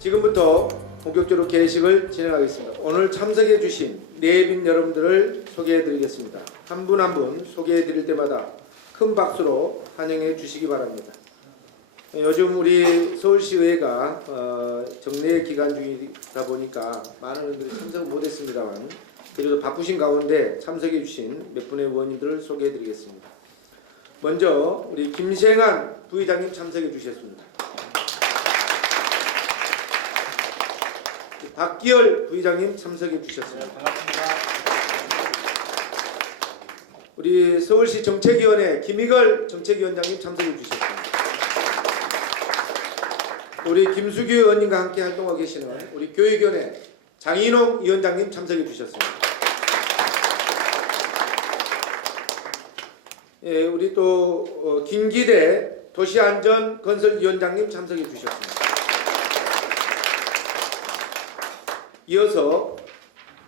지금부터 본격적으로 개식을 진행하겠습니다. 오늘 참석해 주신 내빈 여러분들을 소개해 드리겠습니다. 한 분 한 분 소개해 드릴 때마다 큰 박수로 환영해 주시기 바랍니다. 요즘 우리 서울시의회가 정례 기간 중이다 보니까 많은 분들이 참석을 못했습니다만 그래도 바쁘신 가운데 참석해 주신 몇 분의 의원님들을 소개해 드리겠습니다. 먼저 우리 김생한 부의장님 참석해 주셨습니다. 박기열 부의장님 참석해 주셨습니다. 반갑습니다. 우리 서울시 정책위원회 김희걸 정책위원장님 참석해 주셨습니다. 우리 김수규 의원님과 함께 활동하고 계시는 우리 교육위원회 장인홍 위원장님 참석해 주셨습니다. 예, 우리 또 김기대 도시안전건설위원장님 참석해 주셨습니다. 이어서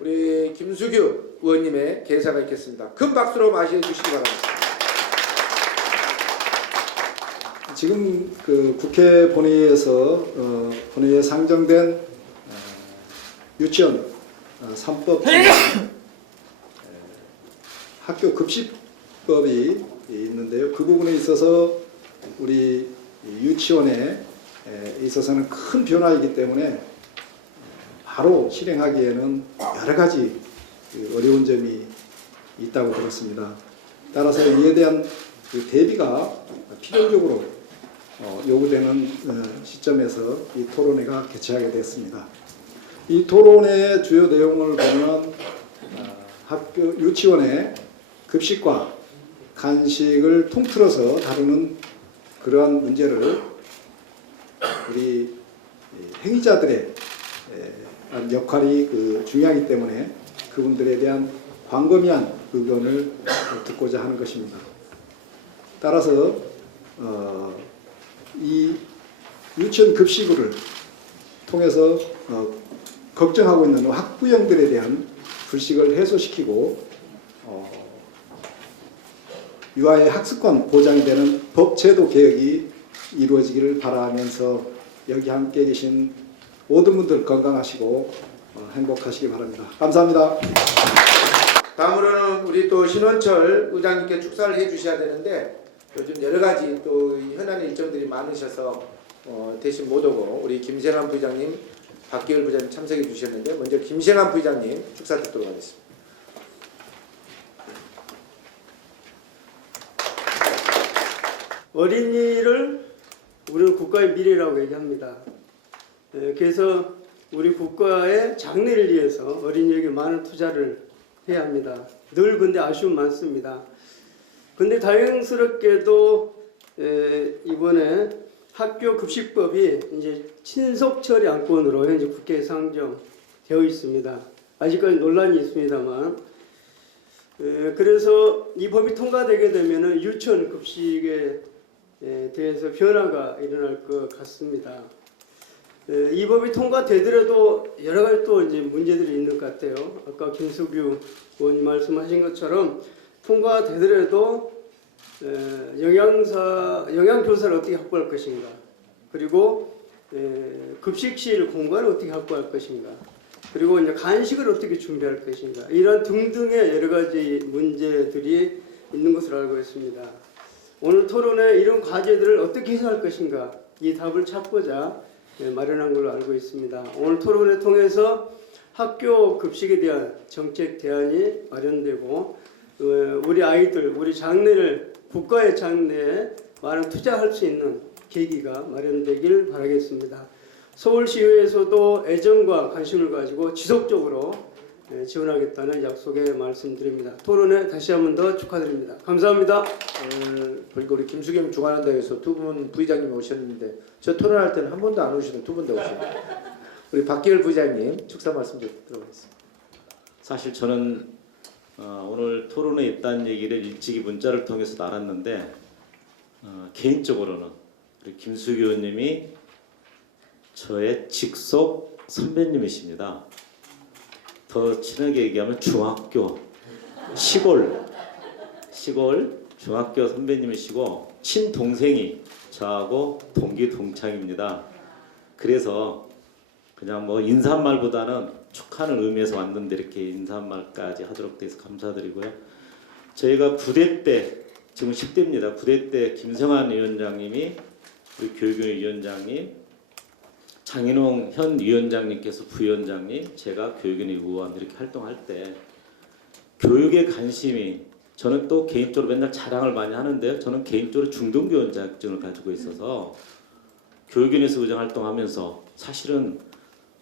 우리 김수규 의원님의 개사가 있겠습니다. 큰 박수로 맞이해 주시기 바랍니다. 지금 그 국회 본회의에서 본회의에 상정된 유치원 3법 학교 급식법이 있는데요. 그 부분에 있어서 우리 유치원에 있어서는 큰 변화이기 때문에 바로 실행하기에는 여러 가지 어려운 점이 있다고 들었습니다. 따라서 이에 대한 대비가 필요적으로 요구되는 시점에서 이 토론회가 개최하게 됐습니다. 이 토론회의 주요 내용을 보면 학교 유치원의 급식과 간식을 통틀어서 다루는 그러한 문제를 우리 행위자들의 역할이 중요하기 때문에 그분들에 대한 광범위한 의견을 듣고자 하는 것입니다. 따라서 이 유치원 급식을 통해서 걱정하고 있는 학부형들에 대한 불식을 해소시키고 유아의 학습권 보장이 되는 법제도 개혁이 이루어지기를 바라면서 여기 함께 계신 모든 분들 건강하시고 행복하시기 바랍니다. 감사합니다. 다음으로는 우리 또 신원철 의장님께 축사를 해주셔야 되는데 요즘 여러 가지 또 현안 일정들이 많으셔서 대신 못 오고 우리 김생한 부의장님, 박기열 부의장님 참석해 주셨는데 먼저 김생한 부의장님 축사 듣도록 하겠습니다. 어린이를 우리는 국가의 미래라고 얘기합니다. 그래서 우리 국가의 장래를 위해서 어린이에게 많은 투자를 해야 합니다. 늘 근데 아쉬움 많습니다. 근데 다행스럽게도 이번에 학교 급식법이 이제 친속 처리 안건으로 현재 국회에 상정되어 있습니다. 아직까지 논란이 있습니다만 그래서 이 법이 통과되게 되면은 유치원 급식에 대해서 변화가 일어날 것 같습니다. 이 법이 통과되더라도 여러 가지 또 이제 문제들이 있는 것 같아요. 아까 김수규 의원님 말씀하신 것처럼 통과되더라도 영양교사를 어떻게 확보할 것인가, 그리고 급식실 공간을 어떻게 확보할 것인가, 그리고 이제 간식을 어떻게 준비할 것인가, 이런 등등의 여러 가지 문제들이 있는 것으로 알고 있습니다. 오늘 토론에 이런 과제들을 어떻게 해소할 것인가, 이 답을 찾고자 마련한 걸로 알고 있습니다. 오늘 토론을 통해서 학교 급식에 대한 정책 대안이 마련되고 우리 아이들, 우리 장래를 국가의 장래에 많은 투자할 수 있는 계기가 마련되길 바라겠습니다. 서울시의회에서도 애정과 관심을 가지고 지속적으로 지원하겠다는 약속에 말씀드립니다. 토론에 다시 한 번 더 축하드립니다. 감사합니다. 오늘 보니까 우리 김수겸 중앙원장에서 두 분 부의장님 오셨는데 저 토론할 때는 한 번도 안 오시는 두 분 다 오셨어요. 우리 박기열 부의장님 축사 말씀 좀 들어보겠습니다. 사실 저는 오늘 토론에 있다는 얘기를 일찍이 문자를 통해서 알았는데 개인적으로는 우리 김수규 의원님이 저의 직속 선배님이십니다. 더 친하게 얘기하면 중학교 시골 중학교 선배님이시고 친동생이 저하고 동기 동창입니다. 그래서 그냥 뭐 인사말보다는 축하하는 의미에서 왔는데 이렇게 인사말까지 하도록 돼서 감사드리고요. 저희가 9대 때 지금 10대입니다. 9대 때 김성환 위원장님이 우리 교육위원회 위원장님, 장인홍 현 위원장님께서 부위원장님, 제가 교육위원회 의원 이렇게 활동할 때 교육에 관심이 저는 또 개인적으로 맨날 자랑을 많이 하는데요. 저는 개인적으로 중등교원 자격증을 가지고 있어서 교육위원회에서 의장 활동하면서 사실은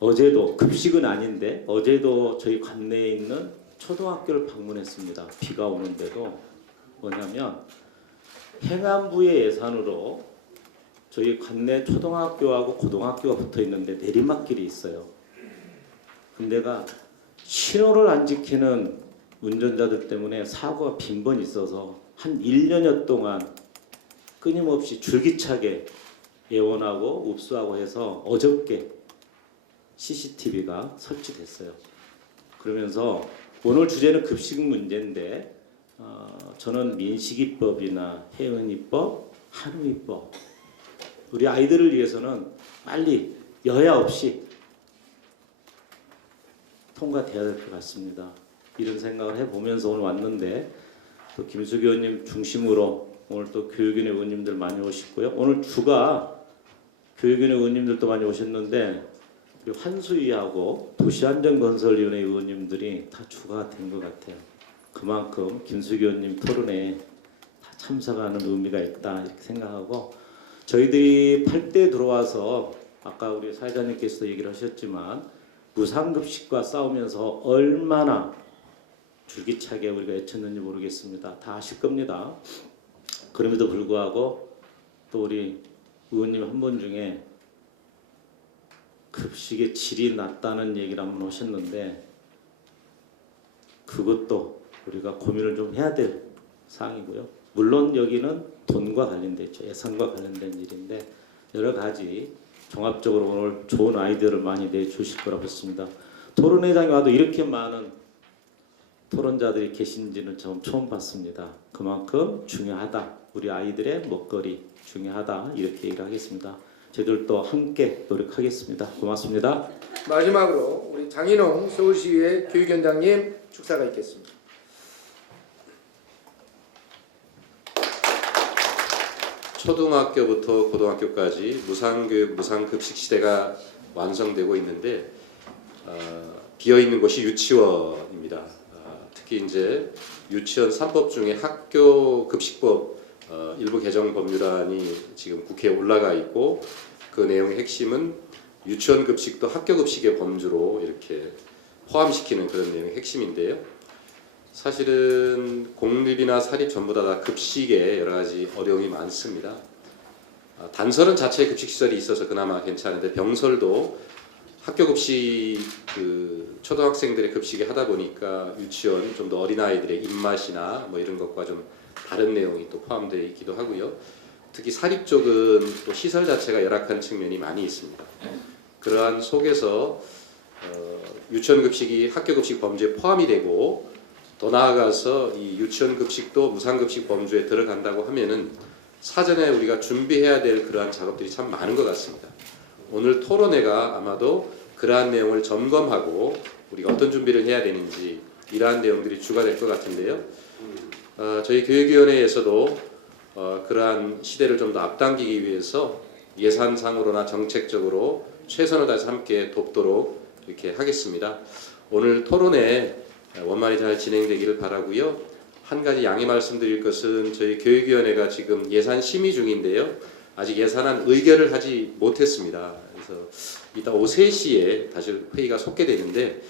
어제도 급식은 아닌데 어제도 저희 관내에 있는 초등학교를 방문했습니다. 비가 오는데도 뭐냐면 행안부의 예산으로 저희 관내 초등학교하고 고등학교가 붙어 있는데 내리막길이 있어요. 근데가 신호를 안 지키는 운전자들 때문에 사고가 빈번히 있어서 한 1년여 동안 끊임없이 줄기차게 예원하고 읍수하고 해서 어저께 CCTV가 설치됐어요. 그러면서 오늘 주제는 급식 문제인데 저는 민식이법이나 혜은이법, 한우이법 우리 아이들을 위해서는 빨리 여야 없이 통과돼야 될 것 같습니다. 이런 생각을 해보면서 오늘 왔는데 또 김수기 의원님 중심으로 오늘 또 교육위원회 의원님들 많이 오셨고요. 오늘 주가 교육위원회 의원님들도 많이 오셨는데 우리 환수위하고 도시안전건설위원회 의원님들이 다 주가 된 것 같아요. 그만큼 김수기 의원님 토론에 다 참석하는 의미가 있다 이렇게 생각하고 저희들이 8대 들어와서 아까 우리 사회자님께서도 얘기를 하셨지만 무상급식과 싸우면서 얼마나 줄기차게 우리가 외쳤는지 모르겠습니다. 다 아실 겁니다. 그럼에도 불구하고 또 우리 의원님 한 분 중에 급식의 질이 낮다는 얘기를 한번 하셨는데 그것도 우리가 고민을 좀 해야 될 사항이고요. 물론 여기는 돈과 관련돼 있죠. 예산과 관련된 일인데 여러 가지 종합적으로 오늘 좋은 아이디어를 많이 내주실 거라고 믿습니다. 토론회장에 와도 이렇게 많은 토론자들이 계신지는 처음 봤습니다. 그만큼 중요하다. 우리 아이들의 먹거리 중요하다. 이렇게 얘기를 하겠습니다. 저희들도 함께 노력하겠습니다. 고맙습니다. 마지막으로 우리 장인홍 서울시의회 교육위원장님 축사가 있겠습니다. 초등학교부터 고등학교까지 무상교육, 무상급식 시대가 완성되고 있는데 비어있는 곳이 유치원입니다. 특히 이제 유치원 3법 중에 학교급식법 일부 개정 법률안이 지금 국회에 올라가 있고 그 내용의 핵심은 유치원 급식도 학교 급식의 범주로 이렇게 포함시키는 그런 내용의 핵심인데요. 사실은 공립이나 사립 전부 다 급식에 여러 가지 어려움이 많습니다. 단설은 자체 급식 시설이 있어서 그나마 괜찮은데 병설도 학교 급식 초등학생들의 급식에 하다 보니까 유치원 좀 더 어린 아이들의 입맛이나 뭐 이런 것과 좀 다른 내용이 또 포함되어 있기도 하고요. 특히 사립 쪽은 또 시설 자체가 열악한 측면이 많이 있습니다. 그러한 속에서 유치원 급식이 학교 급식 범주에 포함이 되고 더 나아가서 이 유치원 급식도 무상급식 범주에 들어간다고 하면은 사전에 우리가 준비해야 될 그러한 작업들이 참 많은 것 같습니다. 오늘 토론회가 아마도 그러한 내용을 점검하고 우리가 어떤 준비를 해야 되는지 이러한 내용들이 주가 될 것 같은데요. 저희 교육위원회에서도 그러한 시대를 좀 더 앞당기기 위해서 예산상으로나 정책적으로 최선을 다해서 함께 돕도록 이렇게 하겠습니다. 오늘 토론회 원만히 잘 진행되기를 바라고요. 한 가지 양해 말씀드릴 것은 저희 교육위원회가 지금 예산 심의 중인데요. 아직 예산안 의결을 하지 못했습니다. 그래서 이따 오후 3시에 다시 회의가 속게 되는데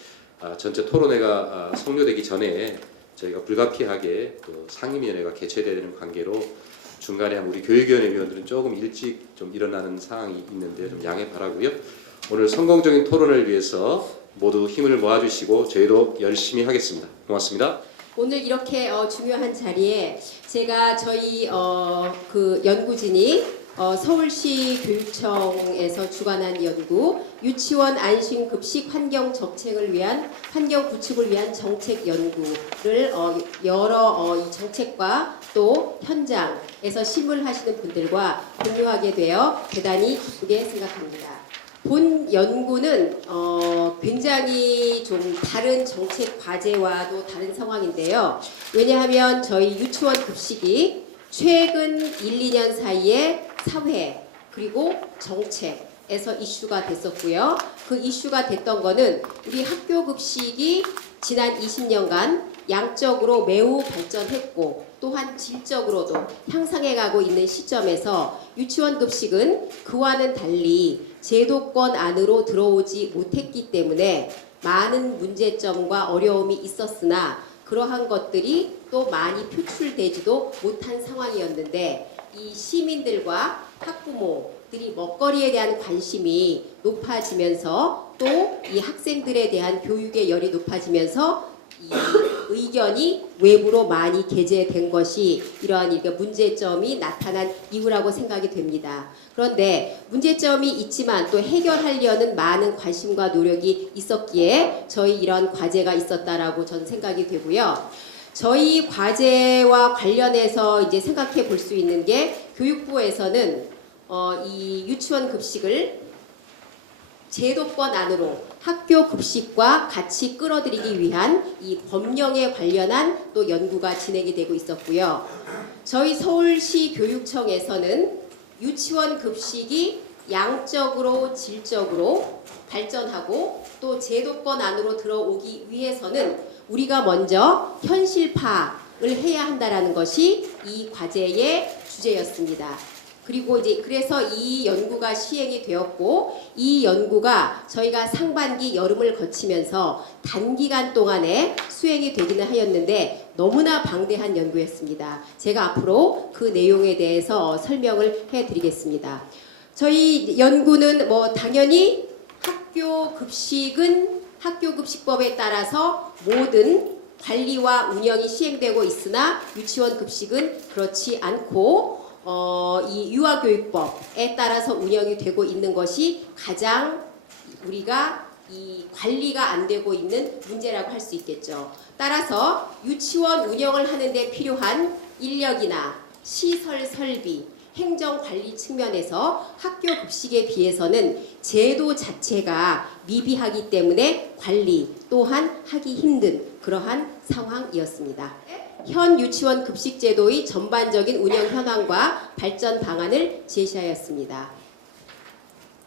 전체 토론회가 성료되기 전에 저희가 불가피하게 또 상임위원회가 개최되는 관계로 중간에 우리 교육위원회 위원들은 조금 일찍 좀 일어나는 상황이 있는데 좀 양해 바라고요. 오늘 성공적인 토론을 위해서 모두 힘을 모아주시고 저희도 열심히 하겠습니다. 고맙습니다. 오늘 이렇게 중요한 자리에 제가 저희 그 연구진이 서울시 교육청에서 주관한 연구 유치원 안심급식 환경 정책을 위한 환경 구축을 위한 정책 연구를 여러 이 정책과 또 현장에서 실무를 하시는 분들과 공유하게 되어 대단히 기쁘게 생각합니다. 본 연구는 굉장히 좀 다른 정책 과제와도 다른 상황인데요. 왜냐하면 저희 유치원 급식이 최근 1, 2년 사이에 사회 그리고 정책에서 이슈가 됐었고요. 그 이슈가 됐던 거는 우리 학교 급식이 지난 20년간 양적으로 매우 발전했고 또한 질적으로도 향상해 가고 있는 시점에서 유치원 급식은 그와는 달리 제도권 안으로 들어오지 못했기 때문에 많은 문제점과 어려움이 있었으나 그러한 것들이 또 많이 표출되지도 못한 상황이었는데 이 시민들과 학부모들이 먹거리에 대한 관심이 높아지면서 또 이 학생들에 대한 교육의 열이 높아지면서 이 의견이 외부로 많이 게재된 것이 이러한 문제점이 나타난 이유라고 생각이 됩니다. 그런데 문제점이 있지만 또 해결하려는 많은 관심과 노력이 있었기에 저희 이런 과제가 있었다라고 저는 생각이 되고요. 저희 과제와 관련해서 이제 생각해 볼 수 있는 게 교육부에서는 이 유치원 급식을 제도권 안으로 학교 급식과 같이 끌어들이기 위한 이 법령에 관련한 또 연구가 진행이 되고 있었고요. 저희 서울시 교육청에서는 유치원 급식이 양적으로 질적으로 발전하고 또 제도권 안으로 들어오기 위해서는 우리가 먼저 현실 파악을 해야 한다라는 것이 이 과제의 주제였습니다. 그리고 이제 그래서 이 연구가 시행이 되었고 이 연구가 저희가 상반기 여름을 거치면서 단기간 동안에 수행이 되기는 하였는데 너무나 방대한 연구였습니다. 제가 앞으로 그 내용에 대해서 설명을 해드리겠습니다. 저희 연구는 당연히 학교 급식은 학교급식법에 따라서 모든 관리와 운영이 시행되고 있으나 유치원 급식은 그렇지 않고 이 유아교육법에 따라서 운영이 되고 있는 것이 가장 우리가 이 관리가 안 되고 있는 문제라고 할 수 있겠죠. 따라서 유치원 운영을 하는 데 필요한 인력이나 시설 설비, 행정관리 측면에서 학교 급식에 비해서는 제도 자체가 미비하기 때문에 관리 또한 하기 힘든 그러한 상황이었습니다. 현 유치원 급식 제도의 전반적인 운영 현황과 발전 방안을 제시하였습니다.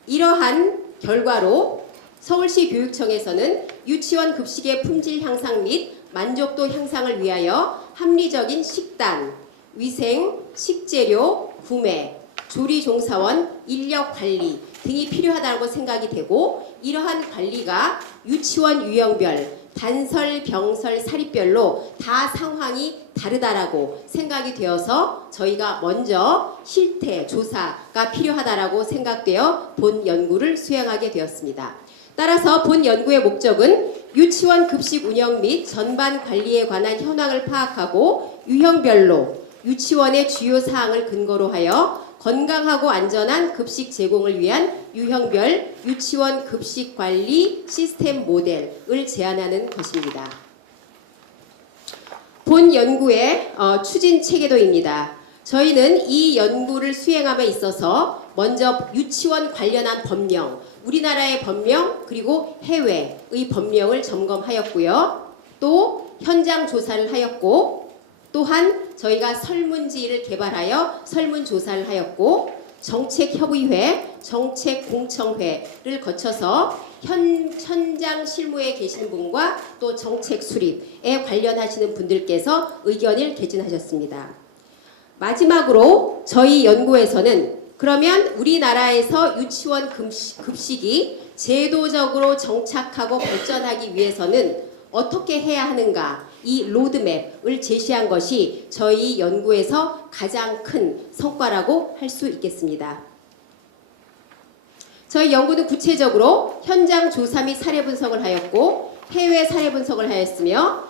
이러한 결과로 서울시 교육청에서는 유치원 급식의 품질 향상 및 만족도 향상을 위하여 합리적인 식단, 위생, 식재료, 구매, 조리 종사원, 인력 관리 등이 필요하다고 생각이 되고 이러한 관리가 유치원 유형별, 단설, 병설, 사립별로 다 상황이 다르다라고 생각이 되어서 저희가 먼저 실태 조사가 필요하다라고 생각되어 본 연구를 수행하게 되었습니다. 따라서 본 연구의 목적은 유치원 급식 운영 및 전반 관리에 관한 현황을 파악하고 유형별로 유치원의 주요 사항을 근거로 하여 건강하고 안전한 급식 제공을 위한 유형별 유치원 급식 관리 시스템 모델을 제안하는 것입니다. 본 연구의 추진 체계도입니다. 저희는 이 연구를 수행함에 있어서 먼저 유치원 관련한 법령, 우리나라의 법령 그리고 해외의 법령을 점검하였고요. 또 현장 조사를 하였고 또한 저희가 설문지를 개발하여 설문조사를 하였고 정책협의회, 정책공청회를 거쳐서 현장 실무에 계시는 분과 또 정책 수립에 관련하시는 분들께서 의견을 개진하셨습니다. 마지막으로 저희 연구에서는 그러면 우리나라에서 유치원 급식이 제도적으로 정착하고 발전하기 위해서는 어떻게 해야 하는가 이 로드맵을 제시한 것이 저희 연구에서 가장 큰 성과라고 할 수 있겠습니다. 저희 연구는 구체적으로 현장 조사 및 사례 분석을 하였고 해외 사례 분석을 하였으며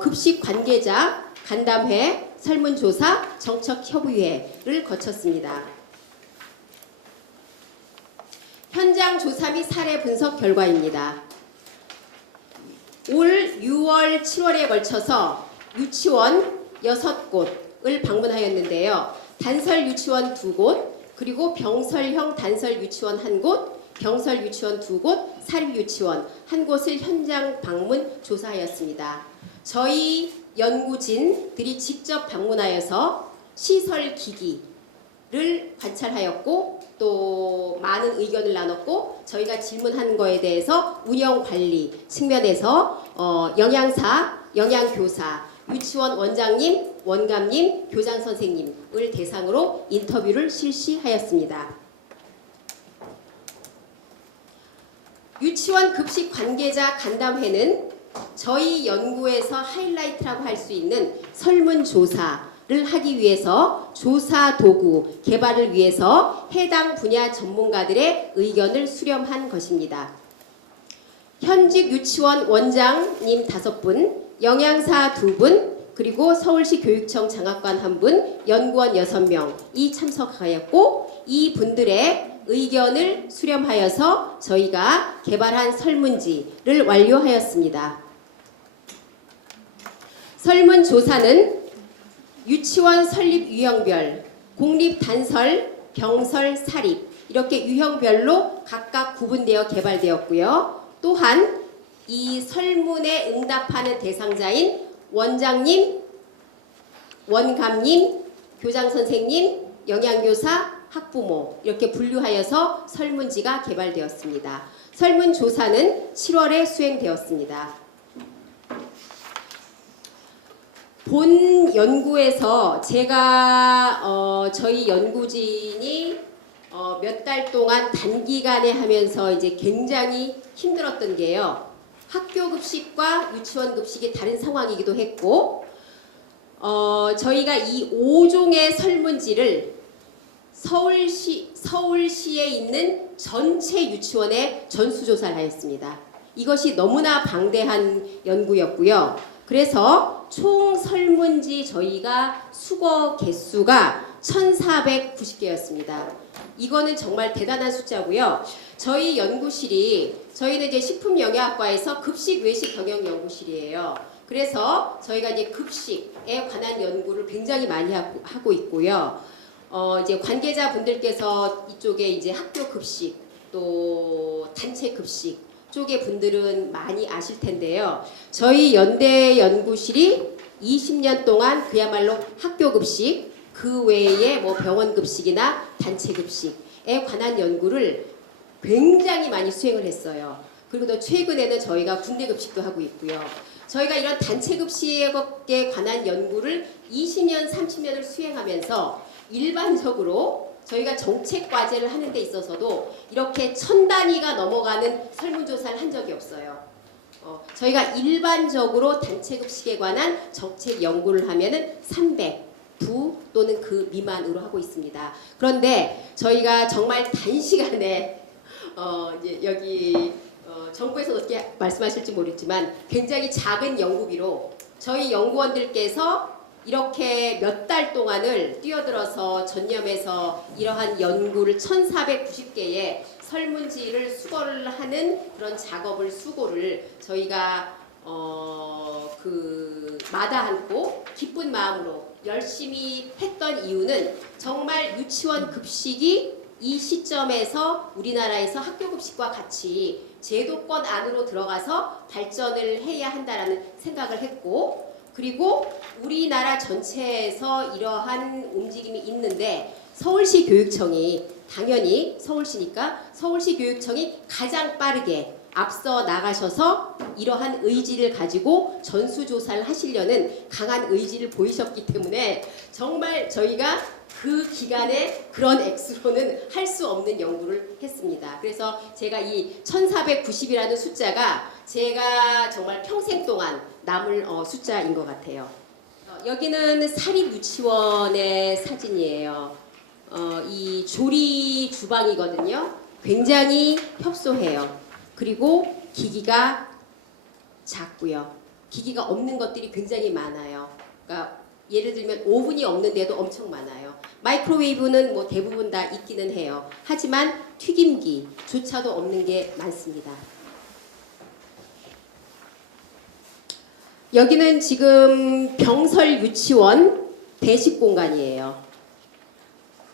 급식 관계자 간담회, 설문조사, 정책협의회를 거쳤습니다. 현장 조사 및 사례 분석 결과입니다. 올 6월, 7월에 걸쳐서 유치원 6곳을 방문하였는데요. 단설 유치원 2곳, 그리고 병설형 단설 유치원 1곳, 병설 유치원 2곳, 사립 유치원 1곳을 현장 방문 조사하였습니다. 저희 연구진들이 직접 방문하여서 시설 기기를 관찰하였고 또 많은 의견을 나눴고 저희가 질문한 거에 대해서 운영 관리 측면에서 영양사, 영양교사, 유치원 원장님, 원감님, 교장 선생님을 대상으로 인터뷰를 실시하였습니다. 유치원 급식 관계자 간담회는 저희 연구에서 하이라이트라고 할 수 있는 설문조사를 하기 위해서 조사 도구 개발을 위해서 해당 분야 전문가들의 의견을 수렴한 것입니다. 현직 유치원 원장님 5분, 영양사 2분, 그리고 서울시 교육청 장학관 1분, 연구원 6명이 참석하였고 이 분들의 의견을 수렴하여서 저희가 개발한 설문지를 완료하였습니다. 설문조사는 유치원 설립 유형별, 공립 단설, 병설, 사립 이렇게 유형별로 각각 구분되어 개발되었고요. 또한 이 설문에 응답하는 대상자인 원장님, 원감님, 교장선생님, 영양교사, 학부모 이렇게 분류하여서 설문지가 개발되었습니다. 설문조사는 7월에 수행되었습니다. 본 연구에서 제가 저희 연구진이 몇 달 동안 단기간에 하면서 이제 굉장히 힘들었던 게요. 학교 급식과 유치원 급식이 다른 상황이기도 했고 저희가 이 5종의 설문지를 서울시에 있는 전체 유치원에 전수조사를 하였습니다. 이것이 너무나 방대한 연구였고요. 그래서 총 설문지 저희가 수거 개수가 1,490개였습니다. 이거는 정말 대단한 숫자고요. 저희 연구실이 저희는 이제 식품영양학과에서 급식 외식 경영 연구실이에요. 그래서 저희가 이제 급식에 관한 연구를 굉장히 많이 하고 있고요. 이제 관계자분들께서 이쪽에 이제 학교 급식 또 단체 급식 쪽의 분들은 많이 아실 텐데요. 저희 연대 연구실이 20년 동안 그야말로 학교 급식 그 외에 뭐 병원 급식이나 단체 급식에 관한 연구를 굉장히 많이 수행을 했어요. 그리고 또 최근에는 저희가 군대 급식도 하고 있고요. 저희가 이런 단체 급식에 관한 연구를 20년, 30년을 수행하면서 일반적으로 저희가 정책 과제를 하는 데 있어서도 이렇게 1000단위가 넘어가는 설문조사를 한 적이 없어요. 저희가 일반적으로 단체 급식에 관한 정책 연구를 하면은 300부 또는 그 미만으로 하고 있습니다. 그런데 저희가 정말 단시간에 이제 여기 정부에서 어떻게 말씀하실지 모르겠지만 굉장히 작은 연구비로 저희 연구원들께서 이렇게 몇 달 동안을 뛰어들어서 전념해서 이러한 연구를 1,490개의 설문지를 수거를 하는 그런 작업을 수고를 저희가 마다 않고 기쁜 마음으로 열심히 했던 이유는 정말 유치원 급식이 이 시점에서 우리나라에서 학교 급식과 같이 제도권 안으로 들어가서 발전을 해야 한다라는 생각을 했고 그리고 우리나라 전체에서 이러한 움직임이 있는데 서울시 교육청이 당연히 서울시니까 서울시 교육청이 가장 빠르게 앞서 나가셔서 이러한 의지를 가지고 전수조사를 하시려는 강한 의지를 보이셨기 때문에 정말 저희가 그 기간에 그런 액수로는 할 수 없는 연구를 했습니다. 그래서 제가 이 1490이라는 숫자가 제가 정말 평생 동안 남을 숫자인 것 같아요. 여기는 사립 유치원의 사진이에요. 이 조리 주방이거든요. 굉장히 협소해요. 그리고 기기가 작고요. 기기가 없는 것들이 굉장히 많아요. 그러니까 예를 들면 오븐이 없는데도 엄청 많아요. 마이크로웨이브는 뭐 대부분 다 있기는 해요. 하지만 튀김기조차도 없는 게 많습니다. 여기는 지금 병설 유치원 배식 공간이에요.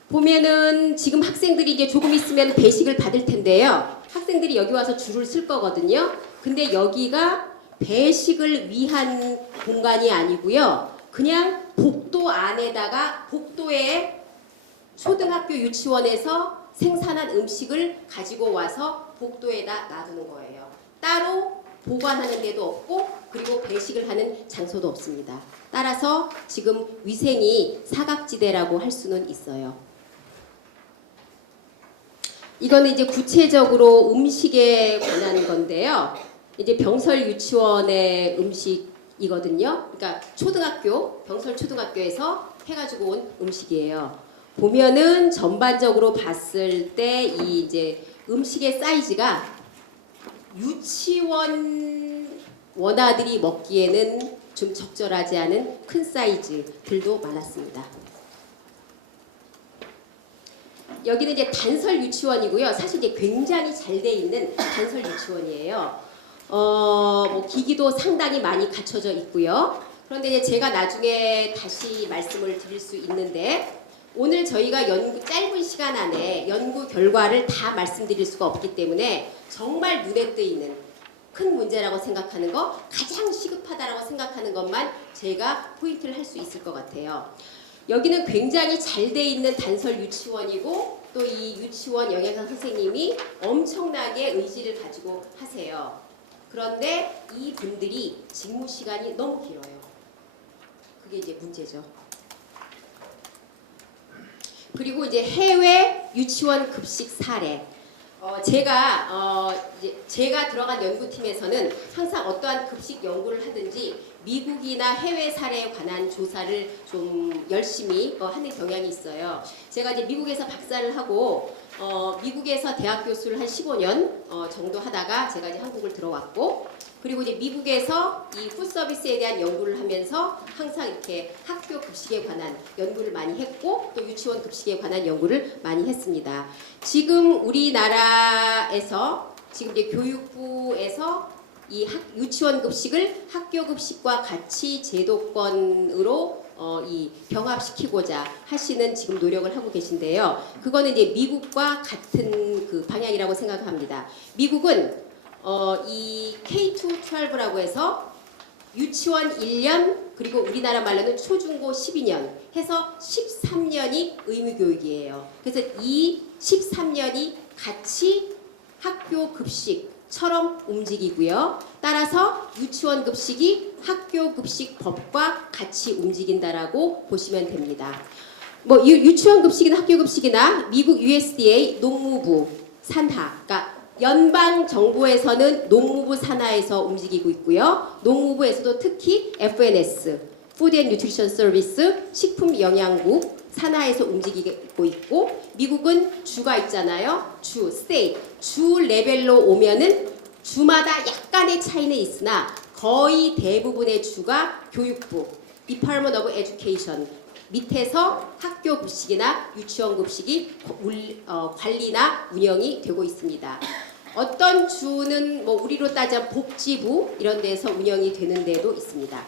보면은 지금 학생들이 이제 조금 있으면 배식을 받을 텐데요. 학생들이 여기 와서 줄을 쓸 거거든요. 근데 여기가 배식을 위한 공간이 아니고요. 그냥 복도 안에다가 복도에 초등학교 유치원에서 생산한 음식을 가지고 와서 복도에다 놔두는 거예요. 따로 보관하는 데도 없고 그리고 배식을 하는 장소도 없습니다. 따라서 지금 위생이 사각지대라고 할 수는 있어요. 이거는 이제 구체적으로 음식에 관한 건데요. 이제 병설 유치원의 음식이거든요. 그러니까 초등학교, 병설 초등학교에서 해가지고 온 음식이에요. 보면은 전반적으로 봤을 때 이 이제 음식의 사이즈가 유치원 원아들이 먹기에는 좀 적절하지 않은 큰 사이즈들도 많았습니다. 여기는 이제 단설 유치원이고요. 사실 이제 굉장히 잘 돼 있는 단설 유치원이에요. 뭐 기기도 상당히 많이 갖춰져 있고요. 그런데 이제 제가 나중에 다시 말씀을 드릴 수 있는데 오늘 저희가 짧은 시간 안에 연구 결과를 다 말씀드릴 수가 없기 때문에 정말 눈에 띄는 큰 문제라고 생각하는 거, 가장 시급하다라고 생각하는 것만 제가 포인트를 할 수 있을 것 같아요. 여기는 굉장히 잘 돼 있는 단설 유치원이고 또 이 유치원 영양사 선생님이 엄청나게 의지를 가지고 하세요. 그런데 이 분들이 직무 시간이 너무 길어요. 그게 이제 문제죠. 그리고 이제 해외 유치원 급식 사례. 제가 들어간 연구팀에서는 항상 어떠한 급식 연구를 하든지 미국이나 해외 사례에 관한 조사를 좀 열심히 하는 경향이 있어요. 제가 이제 미국에서 박사를 하고 미국에서 대학 교수를 한 15년 정도 하다가 제가 이제 한국을 들어왔고 그리고 이제 미국에서 이 푸드서비스에 대한 연구를 하면서 항상 이렇게 학교 급식에 관한 연구를 많이 했고 또 유치원 급식에 관한 연구를 많이 했습니다. 지금 우리나라에서 지금 이제 교육부에서 이 유치원 급식을 학교 급식과 같이 제도권으로 이 병합시키고자 하시는 지금 노력을 하고 계신데요. 그거는 이제 미국과 같은 그 방향이라고 생각합니다. 미국은 이 K-12라고 해서 유치원 1년 그리고 우리나라 말로는 초중고 12년 해서 13년이 의무교육이에요. 그래서 이 13년이 같이 학교 급식처럼 움직이고요. 따라서 유치원 급식이 학교 급식법과 같이 움직인다라고 보시면 됩니다. 뭐 유치원 급식이나 학교 급식이나 미국 USDA 농무부 산하, 그러니까 연방 정부에서는 농무부 산하에서 움직이고 있고요. 농무부에서도 특히 FNS, Food and Nutrition Service, 식품영양국 산하에서 움직이고 있고 미국은 주가 있잖아요. 주, state, 주 레벨로 오면은 주마다 약간의 차이는 있으나 거의 대부분의 주가 교육부, Department of Education 밑에서 학교 급식이나 유치원 급식이 관리나 운영이 되고 있습니다. 어떤 주는 뭐 우리로 따지면 복지부 이런 데서 운영이 되는 데도 있습니다.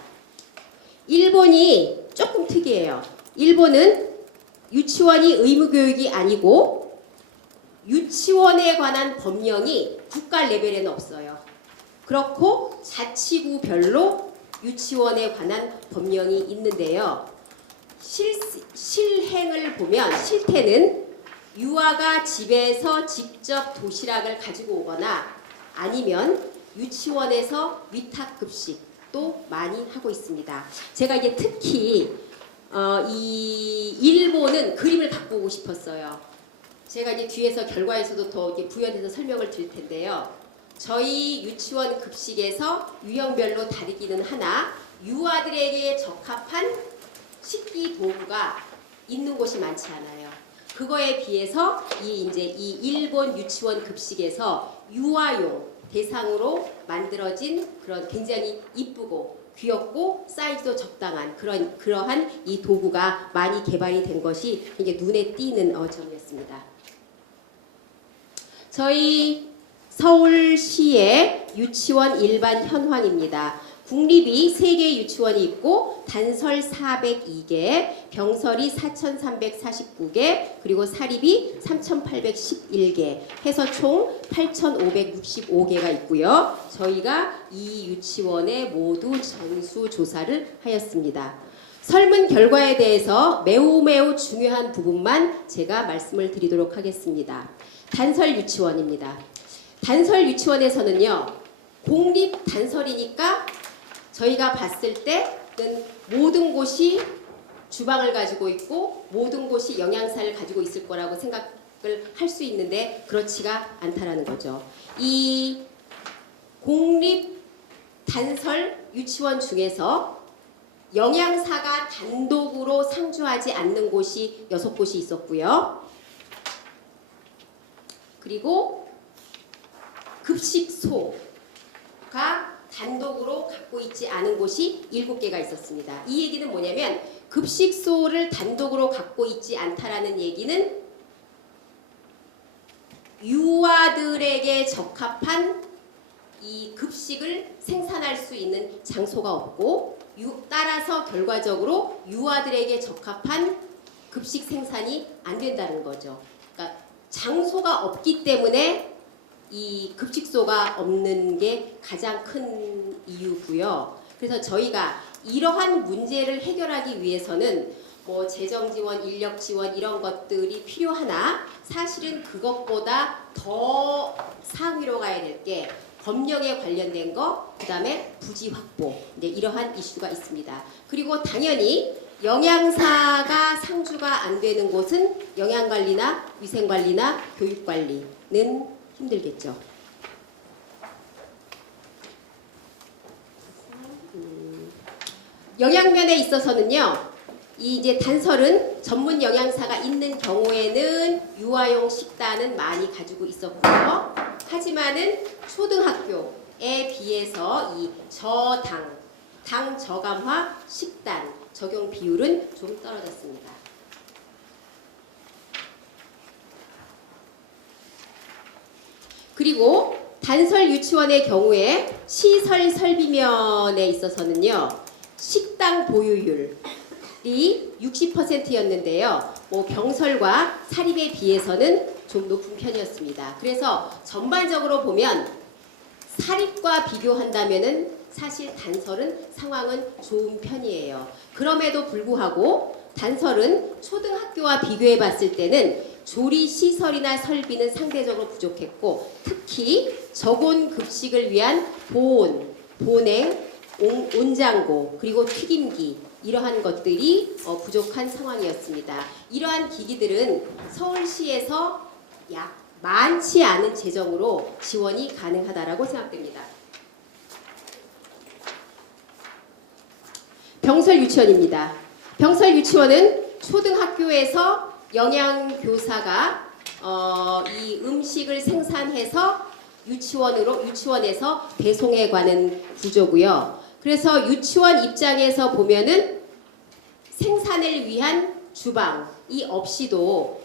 일본이 조금 특이해요. 일본은 유치원이 의무교육이 아니고 유치원에 관한 법령이 국가 레벨에는 없어요. 그렇고 자치구별로 유치원에 관한 법령이 있는데요. 실행을 보면 실태는 유아가 집에서 직접 도시락을 가지고 오거나 아니면 유치원에서 위탁급식도 많이 하고 있습니다. 제가 이제 특히 이 일본은 그림을 갖고 오고 싶었어요. 제가 이제 뒤에서 결과에서도 더 이렇게 부연해서 설명을 드릴 텐데요. 저희 유치원 급식에서 유형별로 다르기는 하나 유아들에게 적합한 식기 도구가 있는 곳이 많지 않아요. 그거에 비해서 이 일본 유치원 급식에서 유아용 대상으로 만들어진 그런 굉장히 이쁘고 귀엽고 사이즈도 적당한 그러한 이 도구가 많이 개발이 된 것이 굉장히 눈에 띄는 점이었습니다. 저희 서울시의 유치원 일반 현황입니다. 국립이 3개 유치원이 있고 단설 402개, 병설이 4,349개, 그리고 사립이 3,811개 해서 총 8,565개가 있고요. 저희가 이 유치원에 모두 전수조사를 하였습니다. 설문 결과에 대해서 매우 중요한 부분만 제가 말씀을 드리도록 하겠습니다. 단설 유치원입니다. 단설 유치원에서는요, 공립 단설이니까 저희가 봤을 때는 모든 곳이 주방을 가지고 있고 모든 곳이 영양사를 가지고 있을 거라고 생각을 할 수 있는데 그렇지가 않다라는 거죠. 이 공립 단설 유치원 중에서 영양사가 단독으로 상주하지 않는 곳이 6곳이 있었고요. 그리고 급식소가 단독으로 갖고 있지 않은 곳이 7개가 있었습니다. 이 얘기는 뭐냐면 급식소를 단독으로 갖고 있지 않다라는 얘기는 유아들에게 적합한 이 급식을 생산할 수 있는 장소가 없고 따라서 결과적으로 유아들에게 적합한 급식 생산이 안 된다는 거죠. 그러니까 장소가 없기 때문에 이 급식소가 없는 게 가장 큰 이유고요. 그래서 저희가 이러한 문제를 해결하기 위해서는 뭐 재정 지원, 인력 지원 이런 것들이 필요하나 사실은 그것보다 더 상위로 가야 될 게 검역에 관련된 거, 그다음에 부지 확보, 이제 이러한 이슈가 있습니다. 그리고 당연히 영양사가 상주가 안 되는 곳은 영양관리나 위생관리나 교육관리는 힘들겠죠. 영양면에 있어서는요, 이제 단설은 전문 영양사가 있는 경우에는 유아용 식단은 많이 가지고 있었고요. 하지만은 초등학교에 비해서 이 저당, 당 저감화 식단 적용 비율은 좀 떨어졌습니다. 그리고 단설 유치원의 경우에 시설 설비면에 있어서는요, 식당 보유율이 60%였는데요. 뭐 병설과 사립에 비해서는 좀 높은 편이었습니다. 그래서 전반적으로 보면 사립과 비교한다면은 사실 단설은 상황은 좋은 편이에요. 그럼에도 불구하고 단설은 초등학교와 비교해 봤을 때는 조리 시설이나 설비는 상대적으로 부족했고 특히 저온 급식을 위한 보온, 보냉, 온장고 그리고 튀김기 이러한 것들이 부족한 상황이었습니다. 이러한 기기들은 서울시에서 약 많지 않은 재정으로 지원이 가능하다라고 생각됩니다. 병설 유치원입니다. 병설 유치원은 초등학교에서 영양교사가 이 음식을 생산해서 유치원에서 배송해 가는 구조고요. 그래서 유치원 입장에서 보면은 생산을 위한 주방이 없이도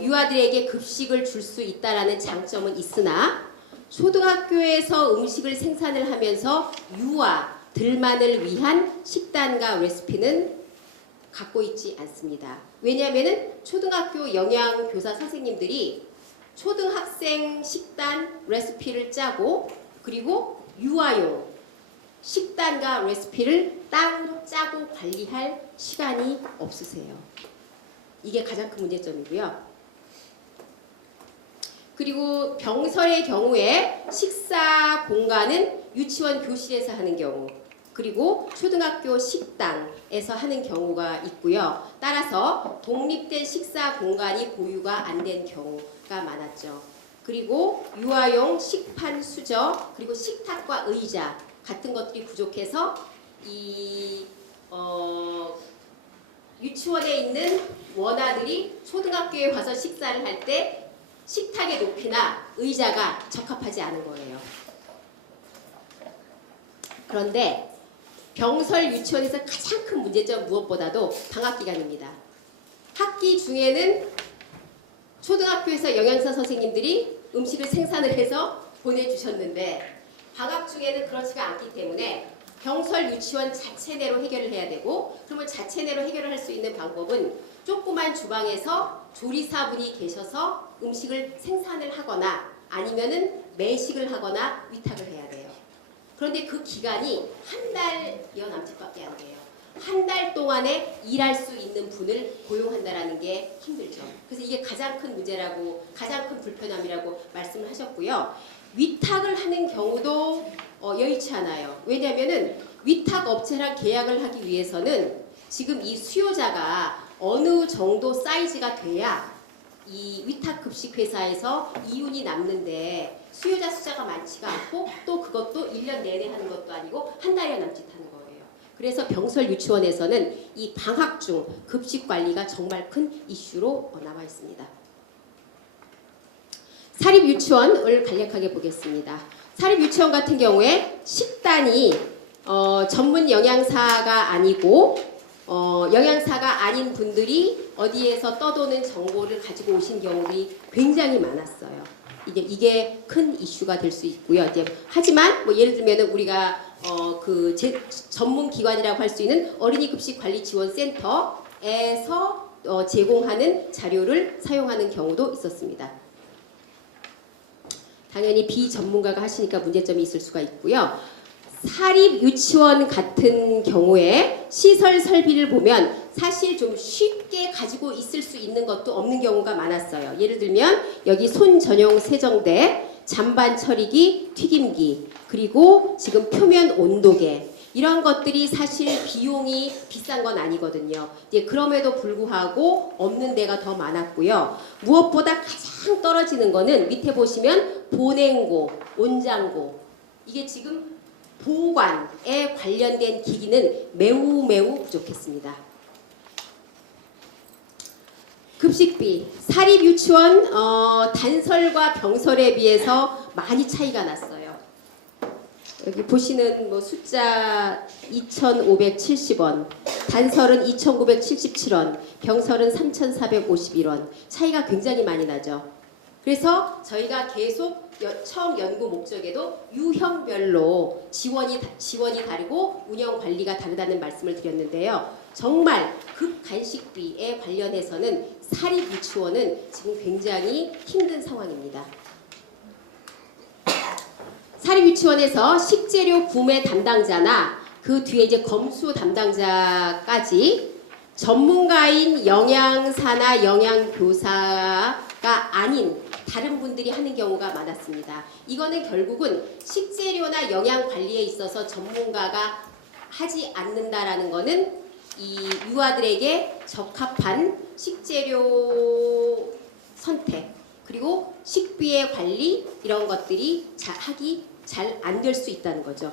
유아들에게 급식을 줄 수 있다라는 장점은 있으나 초등학교에서 음식을 생산을 하면서 유아들만을 위한 식단과 레시피는 갖고 있지 않습니다. 왜냐하면은 초등학교 영양교사 선생님들이 초등학생 식단 레시피를 짜고 그리고 유아용 식단과 레시피를 따로 짜고 관리할 시간이 없으세요. 이게 가장 큰 문제점이고요. 그리고 병설의 경우에 식사 공간은 유치원 교실에서 하는 경우 그리고 초등학교 식당에서 하는 경우가 있고요. 따라서 독립된 식사 공간이 보유가 안 된 경우가 많았죠. 그리고 유아용 식판 수저 그리고 식탁과 의자 같은 것들이 부족해서 이 유치원에 있는 원아들이 초등학교에 와서 식사를 할 때 식탁의 높이나 의자가 적합하지 않은 거예요. 그런데 병설 유치원에서 가장 큰 문제점 무엇보다도 방학 기간입니다. 학기 중에는 초등학교에서 영양사 선생님들이 음식을 생산을 해서 보내주셨는데 방학 중에는 그렇지가 않기 때문에 병설 유치원 자체 내로 해결을 해야 되고, 그러면 자체 내로 해결을 할 수 있는 방법은 조그만 주방에서 조리사분이 계셔서 음식을 생산을 하거나 아니면은 매식을 하거나 위탁을 해야 돼요. 그런데 그 기간이 한 달여 남짓밖에 안 돼요. 한 달 동안에 일할 수 있는 분을 고용한다라는 게 힘들죠. 그래서 이게 가장 큰 문제라고, 가장 큰 불편함이라고 말씀을 하셨고요. 위탁을 하는 경우도 여의치 않아요. 왜냐하면은 위탁 업체랑 계약을 하기 위해서는 지금 이 수요자가 어느 정도 사이즈가 돼야 이 위탁 급식 회사에서 이윤이 남는데, 수요자 숫자가 많지가 않고 또 그것도 1년 내내 하는 것도 아니고 한 달여 남짓 하는 거예요. 그래서 병설 유치원에서는 이 방학 중 급식 관리가 정말 큰 이슈로 남아 있습니다. 사립 유치원을 간략하게 보겠습니다. 사립 유치원 같은 경우에 식단이 전문 영양사가 아니고 영양사가 아닌 분들이 어디에서 떠도는 정보를 가지고 오신 경우들이 굉장히 많았어요. 이게 큰 이슈가 될 수 있고요. 이제 하지만 뭐 예를 들면은 우리가 전문 기관이라고 할 수 있는 어린이 급식 관리 지원 센터에서 제공하는 자료를 사용하는 경우도 있었습니다. 당연히 비전문가가 하시니까 문제점이 있을 수가 있고요. 사립 유치원 같은 경우에 시설 설비를 보면 사실 좀 쉽게 가지고 있을 수 있는 것도 없는 경우가 많았어요. 예를 들면 여기 손 전용 세정대, 잔반 처리기, 튀김기, 그리고 지금 표면 온도계, 이런 것들이 사실 비용이 비싼 건 아니거든요. 그럼에도 불구하고 없는 데가 더 많았고요. 무엇보다 가장 떨어지는 거는 밑에 보시면 보냉고, 온장고, 이게 지금 보관에 관련된 기기는 매우 부족했습니다. 급식비, 사립 유치원 단설과 병설에 비해서 많이 차이가 났어요. 여기 보시는 뭐 숫자 2,570원, 단설은 2,977원, 병설은 3,451원, 차이가 굉장히 많이 나죠. 그래서 저희가 계속 처음 연구 목적에도 유형별로 지원이 다르고 운영 관리가 다르다는 말씀을 드렸는데요. 정말 급간식비에 관련해서는 사립 유치원은 지금 굉장히 힘든 상황입니다. 사립 유치원에서 식재료 구매 담당자나 그 뒤에 이제 검수 담당자까지 전문가인 영양사나 영양교사가 아닌 다른 분들이 하는 경우가 많았습니다. 이거는 결국은 식재료나 영양 관리에 있어서 전문가가 하지 않는다라는 거는 이 유아들에게 적합한 식재료 선택, 그리고 식비의 관리, 이런 것들이 잘 안 될 수 있다는 거죠.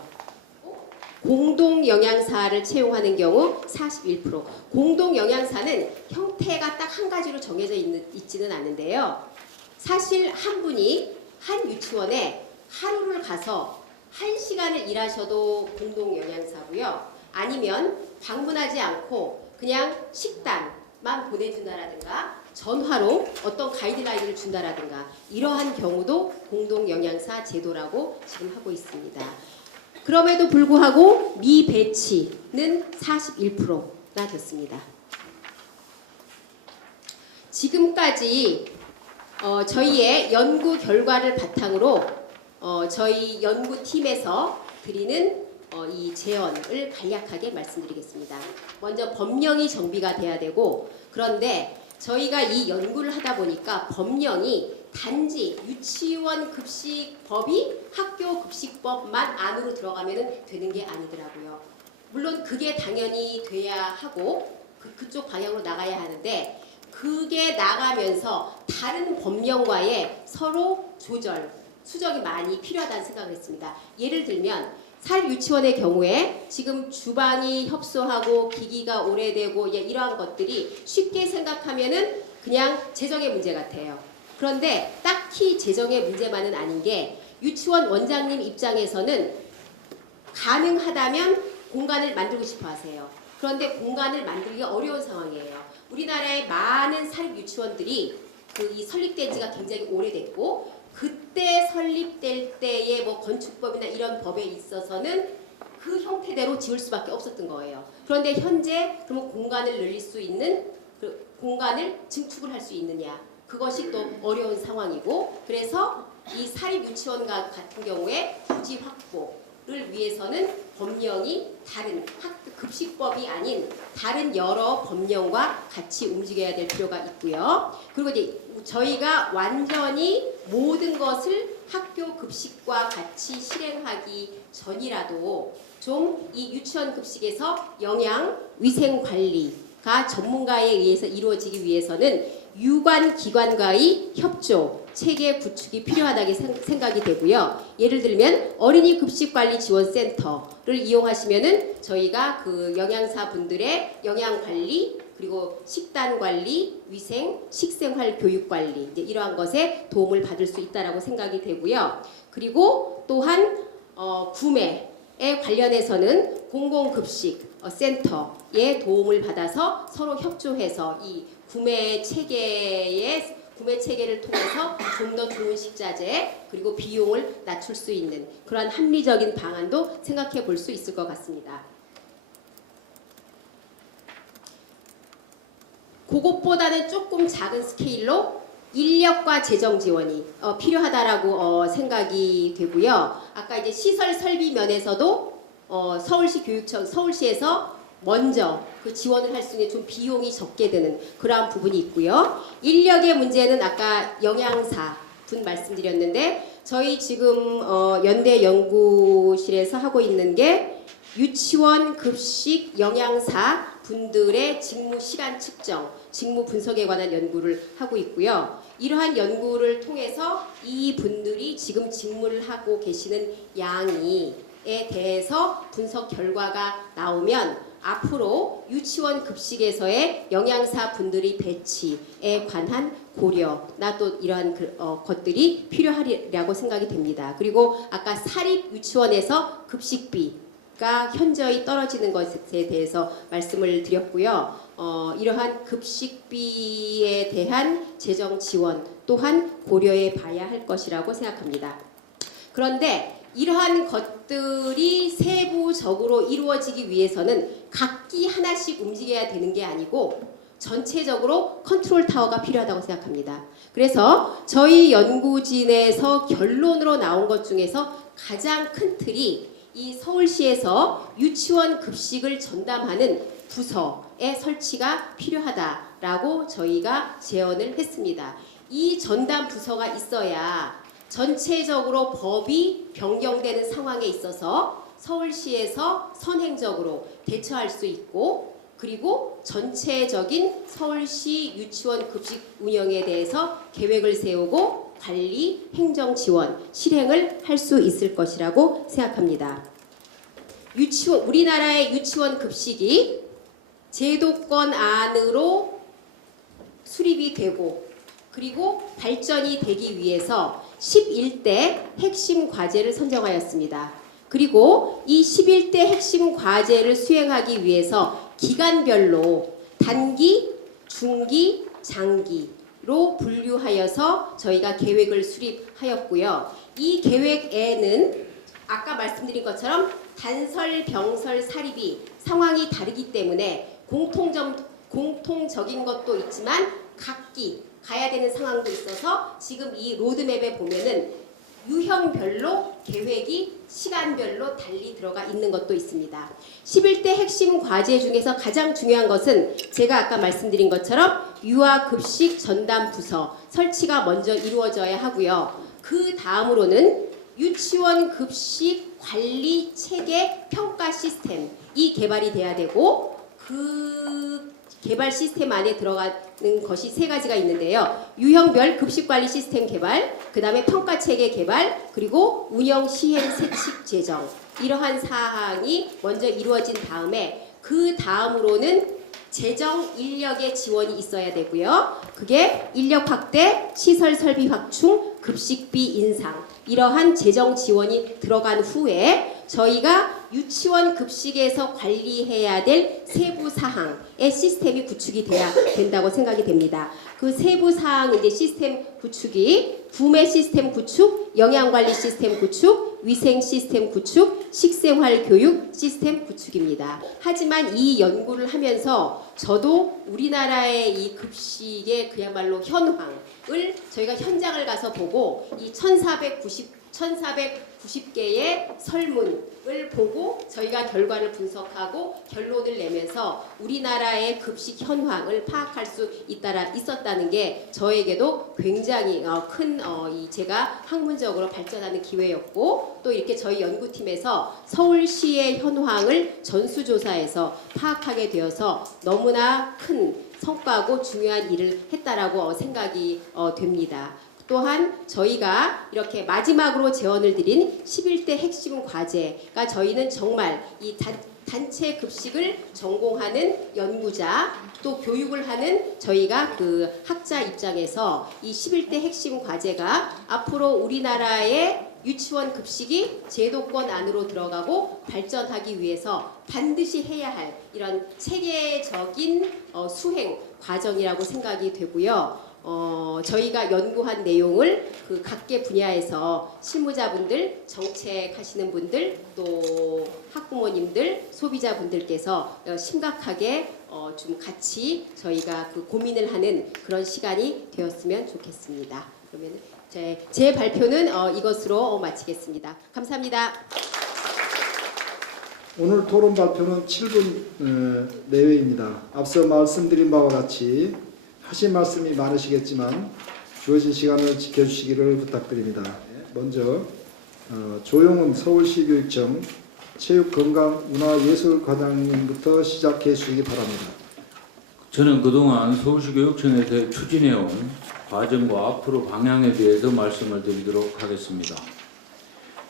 공동 영양사를 채용하는 경우 41%. 공동 영양사는 형태가 딱 한 가지로 정해져 있지는 않은데요. 사실 한 분이 한 유치원에 하루를 가서 1시간을 일하셔도 공동 영양사고요. 아니면 방문하지 않고 그냥 식단만 보내준다라든가 전화로 어떤 가이드라인을 준다라든가, 이러한 경우도 공동 영양사 제도라고 지금 하고 있습니다. 그럼에도 불구하고 미배치는 41%가 됐습니다. 지금까지 저희의 연구 결과를 바탕으로 저희 연구팀에서 드리는 이 제언을 간략하게 말씀드리겠습니다. 먼저 법령이 정비가 돼야 되고, 그런데 저희가 이 연구를 하다 보니까 법령이 단지 유치원 급식법이 학교 급식법만 안으로 들어가면 되는 게 아니더라고요. 물론 그게 당연히 돼야 하고 그쪽 방향으로 나가야 하는데, 그게 나가면서 다른 법령과의 서로 수정이 많이 필요하다는 생각을 했습니다. 예를 들면 사립 유치원의 경우에 지금 주방이 협소하고 기기가 오래되고 이러한 것들이 쉽게 생각하면은 그냥 재정의 문제 같아요. 그런데 딱히 재정의 문제만은 아닌 게, 유치원 원장님 입장에서는 가능하다면 공간을 만들고 싶어 하세요. 그런데 공간을 만들기가 어려운 상황이에요. 우리나라의 많은 사립 유치원들이 이 설립된 지가 굉장히 오래됐고, 그때 설립될 때의 뭐 건축법이나 이런 법에 있어서는 그 형태대로 지을 수밖에 없었던 거예요. 그런데 현재 그러면 공간을 늘릴 수 있는 그 공간을 증축을 할 수 있느냐? 그것이 또 어려운 상황이고, 그래서 이 사립 유치원 같은 경우에 부지 확보를 위해서는 법령이 다른 급식법이 아닌 다른 여러 법령과 같이 움직여야 될 필요가 있고요. 그리고 이제 저희가 완전히 모든 것을 학교 급식과 같이 실행하기 전이라도 좀 이 유치원 급식에서 영양 위생 관리가 전문가에 의해서 이루어지기 위해서는 유관 기관과의 협조 체계 구축이 필요하다고 생각이 되고요. 예를 들면 어린이 급식 관리 지원 센터를 이용하시면은 저희가 그 영양사 분들의 영양 관리, 그리고 식단 관리, 위생, 식생활 교육 관리, 이제 이러한 것에 도움을 받을 수 있다라고 생각이 되고요. 그리고 또한 구매에 관련해서는 공공급식 센터의 도움을 받아서 서로 협조해서 이 구매 체계를 통해서 좀 더 좋은 식자재 그리고 비용을 낮출 수 있는 그러한 합리적인 방안도 생각해 볼 수 있을 것 같습니다. 그것보다는 조금 작은 스케일로 인력과 재정 지원이 필요하다라고 생각이 되고요. 아까 이제 시설 설비 면에서도 서울시에서 먼저 그 지원을 할 수 있는 좀 비용이 적게 드는 그러한 부분이 있고요. 인력의 문제는 아까 영양사 분 말씀드렸는데 저희 지금 연대 연구실에서 하고 있는 게 유치원 급식 영양사 분들의 직무 시간 측정, 직무 분석에 관한 연구를 하고 있고요. 이러한 연구를 통해서 이 분들이 지금 직무를 하고 계시는 양에 대해서 분석 결과가 나오면 앞으로 유치원 급식에서의 영양사 분들의 배치에 관한 고려나 또 이러한 것들이 필요하리라고 생각이 됩니다. 그리고 아까 사립 유치원에서 급식비가 현저히 떨어지는 것에 대해서 말씀을 드렸고요. 이러한 급식비에 대한 재정 지원 또한 고려해 봐야 할 것이라고 생각합니다. 그런데 이러한 것들이 세부적으로 이루어지기 위해서는 각기 하나씩 움직여야 되는 게 아니고 전체적으로 컨트롤 타워가 필요하다고 생각합니다. 그래서 저희 연구진에서 결론으로 나온 것 중에서 가장 큰 틀이 이 서울시에서 유치원 급식을 전담하는 부서의 설치가 필요하다라고 저희가 제언을 했습니다. 이 전담 부서가 있어야 전체적으로 법이 변경되는 상황에 있어서 서울시에서 선행적으로 대처할 수 있고, 그리고 전체적인 서울시 유치원 급식 운영에 대해서 계획을 세우고 관리, 행정 지원, 실행을 할 수 있을 것이라고 생각합니다. 우리나라의 유치원 급식이 제도권 안으로 수립이 되고 그리고 발전이 되기 위해서 11대 핵심 과제를 선정하였습니다. 그리고 이 11대 핵심 과제를 수행하기 위해서 기간별로 단기, 중기, 장기로 분류하여서 저희가 계획을 수립하였고요. 이 계획에는 아까 말씀드린 것처럼 단설, 병설, 사립이 상황이 다르기 때문에 공통적인 것도 있지만 각기 가야 되는 상황도 있어서 지금 이 로드맵에 보면은 유형별로 계획이 시간별로 달리 들어가 있는 것도 있습니다. 11대 핵심 과제 중에서 가장 중요한 것은 제가 아까 말씀드린 것처럼 유아급식 전담 부서 설치가 먼저 이루어져야 하고요. 그 다음으로는 유치원 급식 관리 체계 평가 시스템이 개발이 돼야 되고, 그 개발 시스템 안에 들어가는 것이 세 가지가 있는데요. 유형별 급식관리 시스템 개발, 그 다음에 평가체계 개발, 그리고 운영 시행 세칙 제정, 이러한 사항이 먼저 이루어진 다음에 그 다음으로는 재정 인력의 지원이 있어야 되고요. 그게 인력 확대, 시설 설비 확충, 급식비 인상, 이러한 재정 지원이 들어간 후에 저희가 유치원 급식에서 관리해야 될 세부 사항의 시스템이 구축이 돼야 된다고 생각이 됩니다. 그 세부 사항 이제 시스템 구축이 구매 시스템 구축, 영양관리 시스템 구축, 위생 시스템 구축, 식생활 교육 시스템 구축입니다. 하지만 이 연구를 하면서 저도 우리나라의 이 급식의 그야말로 현황을 저희가 현장을 가서 보고 이 1490개의 설문을 보고 저희가 결과를 분석하고 결론을 내면서 우리나라의 급식 현황을 파악할 수 있었다는 게 저에게도 굉장히 큰 제가 학문적으로 발전하는 기회였고, 또 이렇게 저희 연구팀에서 서울시의 현황을 전수조사해서 파악하게 되어서 너무나 큰 성과고 중요한 일을 했다라고 생각이 됩니다. 또한 저희가 이렇게 마지막으로 제언을 드린 11대 핵심 과제가 저희는 정말 이 단체 급식을 전공하는 연구자 또 교육을 하는 저희가 그 학자 입장에서 이 11대 핵심 과제가 앞으로 우리나라의 유치원 급식이 제도권 안으로 들어가고 발전하기 위해서 반드시 해야 할 이런 체계적인 수행 과정이라고 생각이 되고요. 저희가 연구한 내용을 그 각계 분야에서 실무자분들, 정책하시는 분들, 또 학부모님들, 소비자분들께서 심각하게 좀 같이 저희가 그 고민을 하는 그런 시간이 되었으면 좋겠습니다. 그러면 제 발표는 이것으로 마치겠습니다. 감사합니다. 오늘 토론 발표는 7분 내외입니다. 앞서 말씀드린 바와 같이 하신 말씀이 많으시겠지만 주어진 시간을 지켜주시기를 부탁드립니다. 먼저 조용훈 서울시 교육청 체육건강문화예술과장님부터 시작해 주시기 바랍니다. 저는 그동안 서울시 교육청에서 추진해온 과정과 앞으로 방향에 대해서 말씀을 드리도록 하겠습니다.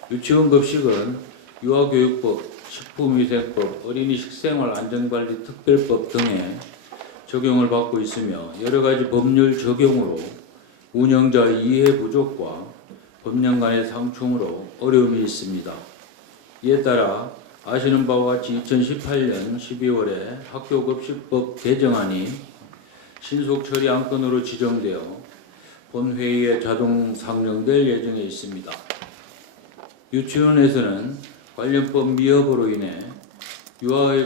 유치원 급식은 유아교육법, 식품위생법, 어린이 식생활 안전관리 특별법 등의 적용을 받고 있으며 여러 가지 법률 적용으로 운영자의 이해 부족과 법령 간의 상충으로 어려움이 있습니다. 이에 따라 아시는 바와 같이 2018년 12월에 학교급식법 개정안이 신속 처리 안건으로 지정되어 본회의에 자동 상정될 예정에 있습니다. 유치원에서는 관련법 미흡으로 인해 유아의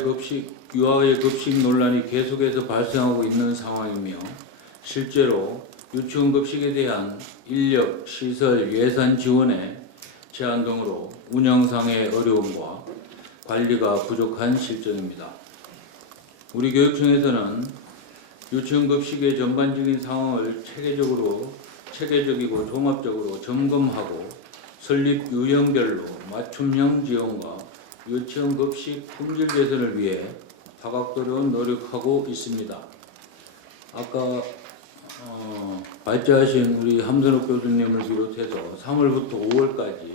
급식 논란이 계속해서 발생하고 있는 상황이며 실제로 유치원 급식에 대한 인력, 시설, 예산 지원의 제한 등으로 운영상의 어려움과 관리가 부족한 실정입니다. 우리 교육청에서는 유치원 급식의 전반적인 상황을 체계적이고 종합적으로 점검하고 설립 유형별로 맞춤형 지원과 유치원 급식 품질 개선을 위해 다각도로 노력하고 있습니다. 아까 발제하신 우리 함선욱 교수님을 비롯해서 3월부터 5월까지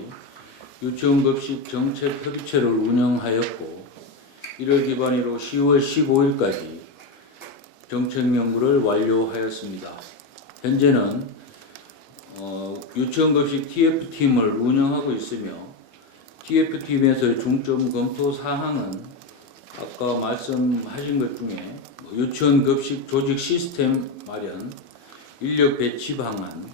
유치원 급식 정책 협의체를 운영하였고 1월 기반으로 10월 15일까지 정책 연구를 완료하였습니다. 현재는 유치원 급식 TF팀을 운영하고 있으며 TF팀에서의 중점 검토 사항은 아까 말씀하신 것 중에 유치원 급식 조직 시스템 마련, 인력 배치 방안,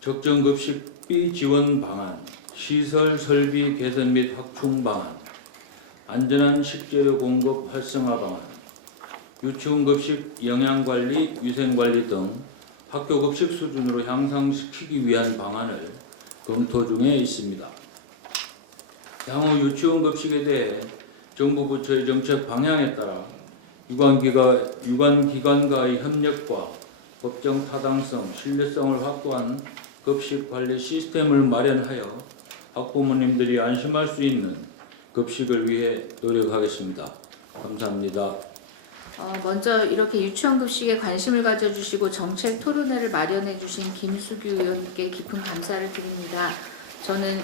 적정 급식비 지원 방안, 시설 설비 개선 및 확충 방안, 안전한 식재료 공급 활성화 방안, 유치원 급식 영양관리, 위생관리 등 학교 급식 수준으로 향상시키기 위한 방안을 검토 중에 있습니다. 향후 유치원 급식에 대해 정부 부처의 정책 방향에 따라 유관기관과의 협력과 법정 타당성, 신뢰성을 확보한 급식 관리 시스템을 마련하여 학부모님들이 안심할 수 있는 급식을 위해 노력하겠습니다. 감사합니다. 먼저 이렇게 유치원 급식에 관심을 가져주시고 정책 토론회를 마련해 주신 김수규 의원께 깊은 감사를 드립니다. 저는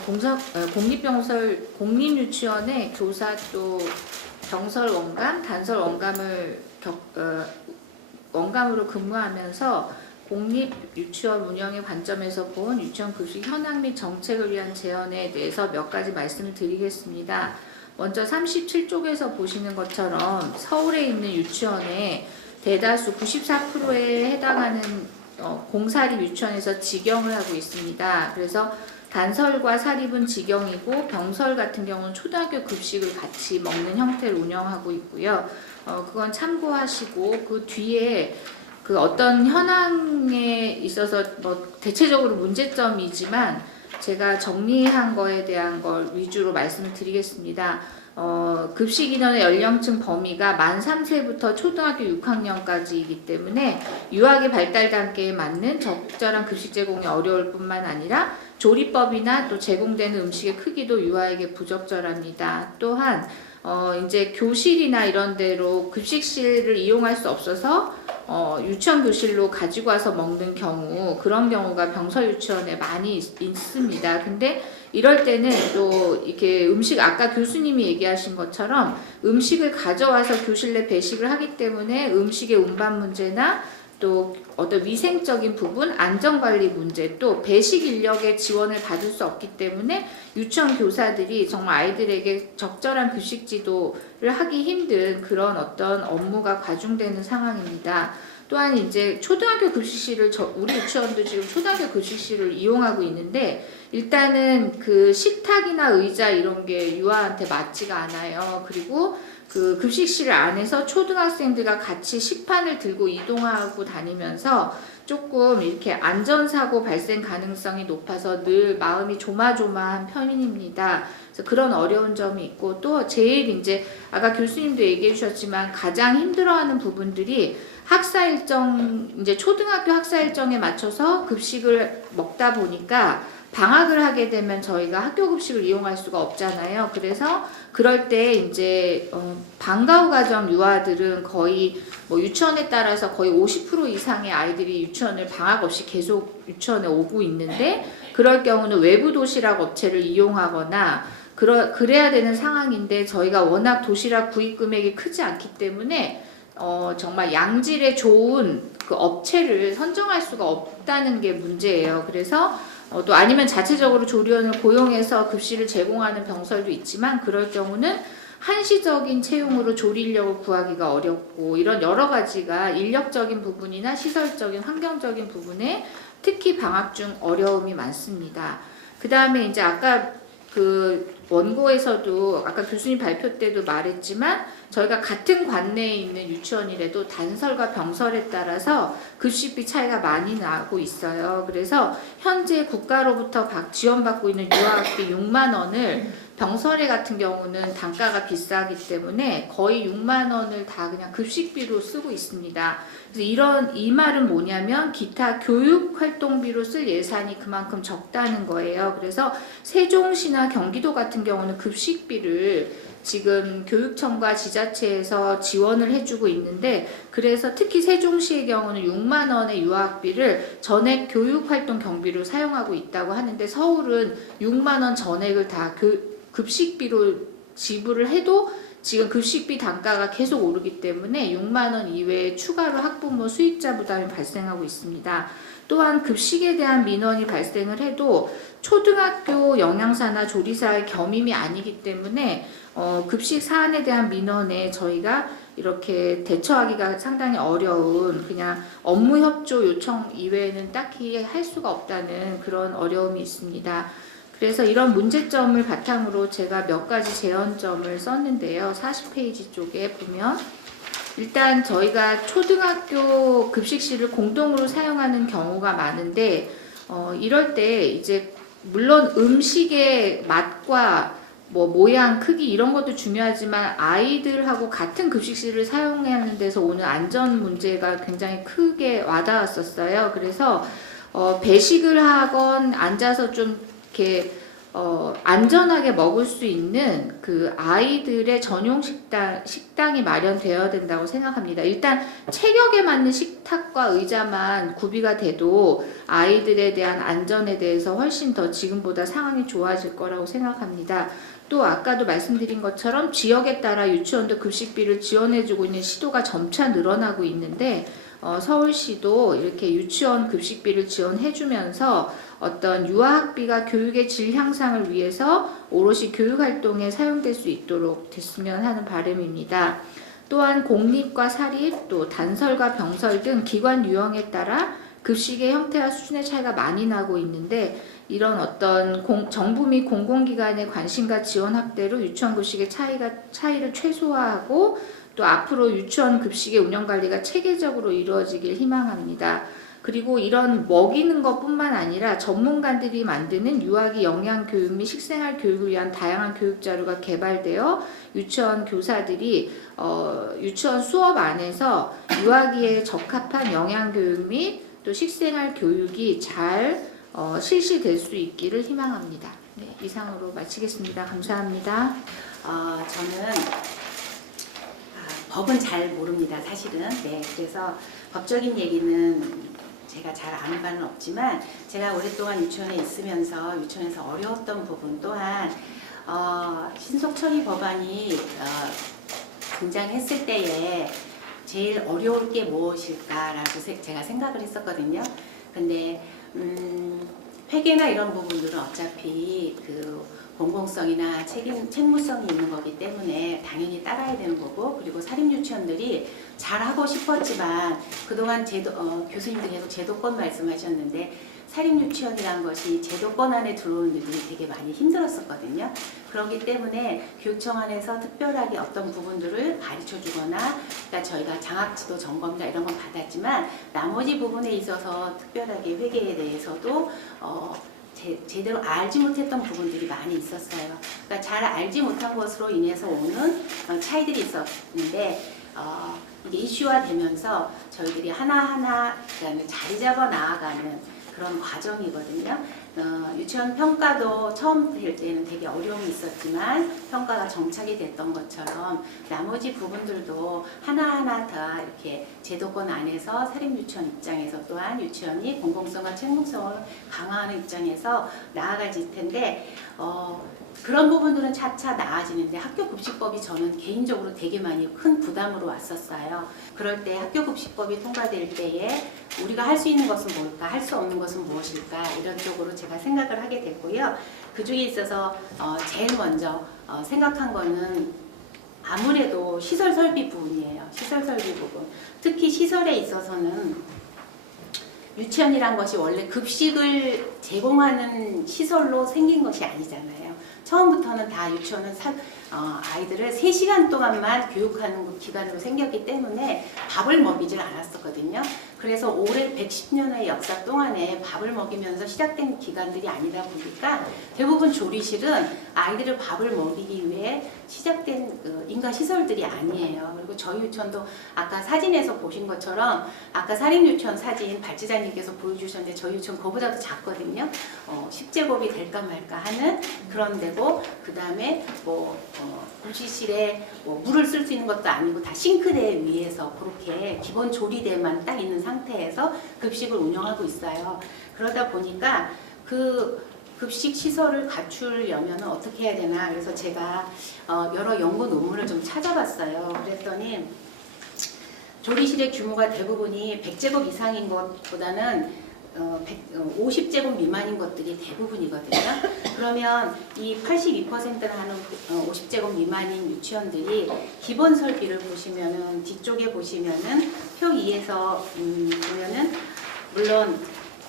공립유치원의 교사 또 병설 원감, 단설 원감으로 근무하면서 공립유치원 운영의 관점에서 본 유치원 급식 현황 및 정책을 위한 제언에 대해서 몇 가지 말씀을 드리겠습니다. 먼저 37쪽에서 보시는 것처럼 서울에 있는 유치원에 대다수 94%에 해당하는 공사립 유치원에서 직영을 하고 있습니다. 그래서 단설과 사립은 직영이고 병설 같은 경우는 초등학교 급식을 같이 먹는 형태를 운영하고 있고요. 그건 참고하시고 그 뒤에 그 어떤 현황에 있어서 뭐 대체적으로 문제점이지만 제가 정리한 거에 대한 걸 위주로 말씀을 드리겠습니다. 급식 인원의 연령층 범위가 만 3세부터 초등학교 6학년까지이기 때문에 유아기 발달 단계에 맞는 적절한 급식 제공이 어려울 뿐만 아니라 조리법이나 또 제공되는 음식의 크기도 유아에게 부적절합니다. 또한 이제 교실이나 이런 데로 급식실을 이용할 수 없어서 유치원 교실로 가지고 와서 먹는 경우, 그런 경우가 병설 유치원에 많이 있습니다. 근데 이럴 때는 또 이렇게 음식, 아까 교수님이 얘기하신 것처럼 음식을 가져와서 교실 내 배식을 하기 때문에 음식의 운반 문제나 또 어떤 위생적인 부분, 안전관리 문제, 또 배식 인력의 지원을 받을 수 없기 때문에 유치원 교사들이 정말 아이들에게 적절한 급식 지도를 하기 힘든 그런 어떤 업무가 과중되는 상황입니다. 또한 이제 초등학교 급식실을 우리 유치원도 지금 초등학교 급식실을 이용하고 있는데 일단은 그 식탁이나 의자 이런 게 유아한테 맞지가 않아요. 그리고 그 급식실 안에서 초등학생들과 같이 식판을 들고 이동하고 다니면서 조금 이렇게 안전사고 발생 가능성이 높아서 늘 마음이 조마조마한 편입니다. 그래서 그런 어려운 점이 있고 또 제일 이제 아까 교수님도 얘기해 주셨지만 가장 힘들어하는 부분들이 학사 일정, 이제 초등학교 학사 일정에 맞춰서 급식을 먹다 보니까 방학을 하게 되면 저희가 학교 급식을 이용할 수가 없잖아요. 그래서 그럴 때 이제 방과후 과정 유아들은 거의 뭐 유치원에 따라서 거의 50% 이상의 아이들이 유치원을 방학 없이 계속 유치원에 오고 있는데 그럴 경우는 외부 도시락 업체를 이용하거나 그래야 되는 상황인데 저희가 워낙 도시락 구입 금액이 크지 않기 때문에 정말 양질의 좋은 그 업체를 선정할 수가 없다는 게 문제예요. 그래서 또 아니면 자체적으로 조리원을 고용해서 급식을 제공하는 병설도 있지만 그럴 경우는 한시적인 채용으로 조리 인력을 구하기가 어렵고 이런 여러 가지가 인력적인 부분이나 시설적인 환경적인 부분에 특히 방학 중 어려움이 많습니다. 그 다음에 이제 아까 그 원고에서도 아까 교수님 발표 때도 말했지만 저희가 같은 관내에 있는 유치원이라도 단설과 병설에 따라서 급식비 차이가 많이 나고 있어요. 그래서 현재 국가로부터 지원받고 있는 유아학비 6만 원을 병설에 같은 경우는 단가가 비싸기 때문에 거의 6만 원을 다 그냥 급식비로 쓰고 있습니다. 그래서 이 말은 뭐냐면 기타 교육 활동비로 쓸 예산이 그만큼 적다는 거예요. 그래서 세종시나 경기도 같은 경우는 급식비를 지금 교육청과 지자체에서 지원을 해주고 있는데 그래서 특히 세종시의 경우는 6만 원의 유아학비를 전액 교육활동 경비로 사용하고 있다고 하는데 서울은 6만 원 전액을 다 급식비로 지불을 해도 지금 급식비 단가가 계속 오르기 때문에 6만 원 이외에 추가로 학부모 수익자 부담이 발생하고 있습니다. 또한 급식에 대한 민원이 발생을 해도 초등학교 영양사나 조리사의 겸임이 아니기 때문에 급식 사안에 대한 민원에 저희가 이렇게 대처하기가 상당히 어려운 그냥 업무 협조 요청 이외에는 딱히 할 수가 없다는 그런 어려움이 있습니다. 그래서 이런 문제점을 바탕으로 제가 몇 가지 제언점을 썼는데요. 40페이지 쪽에 보면 일단 저희가 초등학교 급식실을 공동으로 사용하는 경우가 많은데 이럴 때 이제 물론 음식의 맛과 뭐 모양, 크기 이런 것도 중요하지만 아이들하고 같은 급식실을 사용하는 데서 오는 안전 문제가 굉장히 크게 와닿았었어요. 그래서 배식을 하건 앉아서 좀 이렇게 안전하게 먹을 수 있는 그 아이들의 전용 식당이 마련되어야 된다고 생각합니다. 일단 체격에 맞는 식탁과 의자만 구비가 돼도 아이들에 대한 안전에 대해서 훨씬 더 지금보다 상황이 좋아질 거라고 생각합니다. 또 아까도 말씀드린 것처럼 지역에 따라 유치원도 급식비를 지원해주고 있는 시도가 점차 늘어나고 있는데 서울시도 이렇게 유치원 급식비를 지원해주면서 어떤 유아학비가 교육의 질 향상을 위해서 오롯이 교육활동에 사용될 수 있도록 됐으면 하는 바람입니다. 또한 공립과 사립, 또 단설과 병설 등 기관 유형에 따라 급식의 형태와 수준의 차이가 많이 나고 있는데 이런 어떤 정부 및 공공기관의 관심과 지원 확대로 유치원 급식의 차이를 최소화하고 또 앞으로 유치원 급식의 운영 관리가 체계적으로 이루어지길 희망합니다. 그리고 이런 먹이는 것뿐만 아니라 전문가들이 만드는 유아기 영양 교육 및 식생활 교육을 위한 다양한 교육 자료가 개발되어 유치원 교사들이 유치원 수업 안에서 유아기에 적합한 영양 교육 및 또 식생활 교육이 잘 실시될 수 있기를 희망합니다. 네, 이상으로 마치겠습니다. 감사합니다. 저는 법은 잘 모릅니다, 사실은. 네, 그래서 법적인 얘기는 제가 잘 아는 바는 없지만 제가 오랫동안 유치원에 있으면서 유치원에서 어려웠던 부분 또한 신속처리 법안이 등장했을 때에 제일 어려울 게 무엇일까라고 제가 생각을 했었거든요. 근데 회계나 이런 부분들은 어차피 그 공공성이나 책무성이 있는 거기 때문에 당연히 따라야 되는 거고, 그리고 사립유치원들이 잘하고 싶었지만 그동안 교수님들께서 제도권 말씀하셨는데 사립유치원이라는 것이 제도권 안에 들어오는 일이 되게 많이 힘들었었거든요. 그렇기 때문에 교육청 안에서 특별하게 어떤 부분들을 가르쳐주거나, 그러니까 저희가 장학지도 점검자 이런 건 받았지만 나머지 부분에 있어서 특별하게 회계에 대해서도 제대로 알지 못했던 부분들이 많이 있었어요. 그러니까 잘 알지 못한 것으로 인해서 오는 차이들이 있었는데 이게 이슈화되면서 저희들이 하나하나 그다음에 자리 잡아 나아가는 그런 과정이거든요. 유치원 평가도 처음 될 때는 되게 어려움이 있었지만 평가가 정착이 됐던 것처럼 나머지 부분들도 하나하나 다 이렇게 제도권 안에서 사립유치원 입장에서 또한 유치원이 공공성과 책무성을 강화하는 입장에서 나아갈 텐데 그런 부분들은 차차 나아지는데 학교급식법이 저는 개인적으로 되게 많이 큰 부담으로 왔었어요. 그럴 때 학교급식법이 통과될 때에 우리가 할 수 있는 것은 뭘까, 할 수 없는 것은 무엇일까, 이런 쪽으로 제가 생각을 하게 됐고요. 그 중에 있어서 제일 먼저 생각한 거는 아무래도 시설 설비 부분이에요. 시설 설비 부분. 특히 시설에 있어서는 유치원이란 것이 원래 급식을 제공하는 시설로 생긴 것이 아니잖아요. 처음부터는 다 유치원은 아이들을 3시간 동안만 교육하는 기간으로 생겼기 때문에 밥을 먹이질 않았었거든요. 그래서 올해 110년의 역사 동안에 밥을 먹이면서 시작된 기간들이 아니다 보니까 대부분 조리실은 아이들을 밥을 먹이기 위해 시작된 인가시설들이 아니에요. 그리고 저희 유치원도 아까 사진에서 보신 것처럼 아까 사립유치원 사진 발제자님께서 보여주셨는데 저희 유치원 그거보다도 작거든요. 10제곱이 될까 말까 하는 그런 데고, 그 다음에 급식실에 물을 쓸 수 있는 것도 아니고 다 싱크대 위에서 그렇게 기본 조리대만 딱 있는 상태에서 급식을 운영하고 있어요. 그러다 보니까 그 급식 시설을 갖추려면 어떻게 해야 되나, 그래서 제가 여러 연구 논문을 좀 찾아봤어요. 그랬더니 조리실의 규모가 대부분이 100제곱 이상인 것보다는 50제곱 미만인 것들이 대부분이거든요. 그러면 이 82%나 하는 50제곱 미만인 유치원들이 기본 설비를 보시면은 뒤쪽에 보시면은 표 2에서 보면은 물론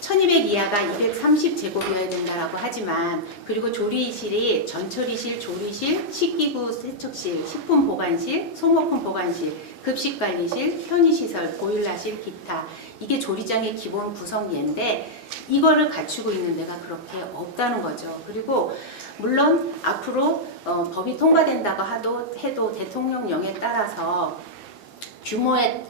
1200 이하가 230제곱이어야 된다라고 하지만, 그리고 조리실이 전처리실, 조리실, 식기구 세척실, 식품 보관실, 소모품 보관실, 급식관리실, 편의시설, 보일러실, 기타, 이게 조리장의 기본 구성예인데 이거를 갖추고 있는 데가 그렇게 없다는 거죠. 그리고 물론 앞으로 법이 통과된다고 해도 대통령령에 따라서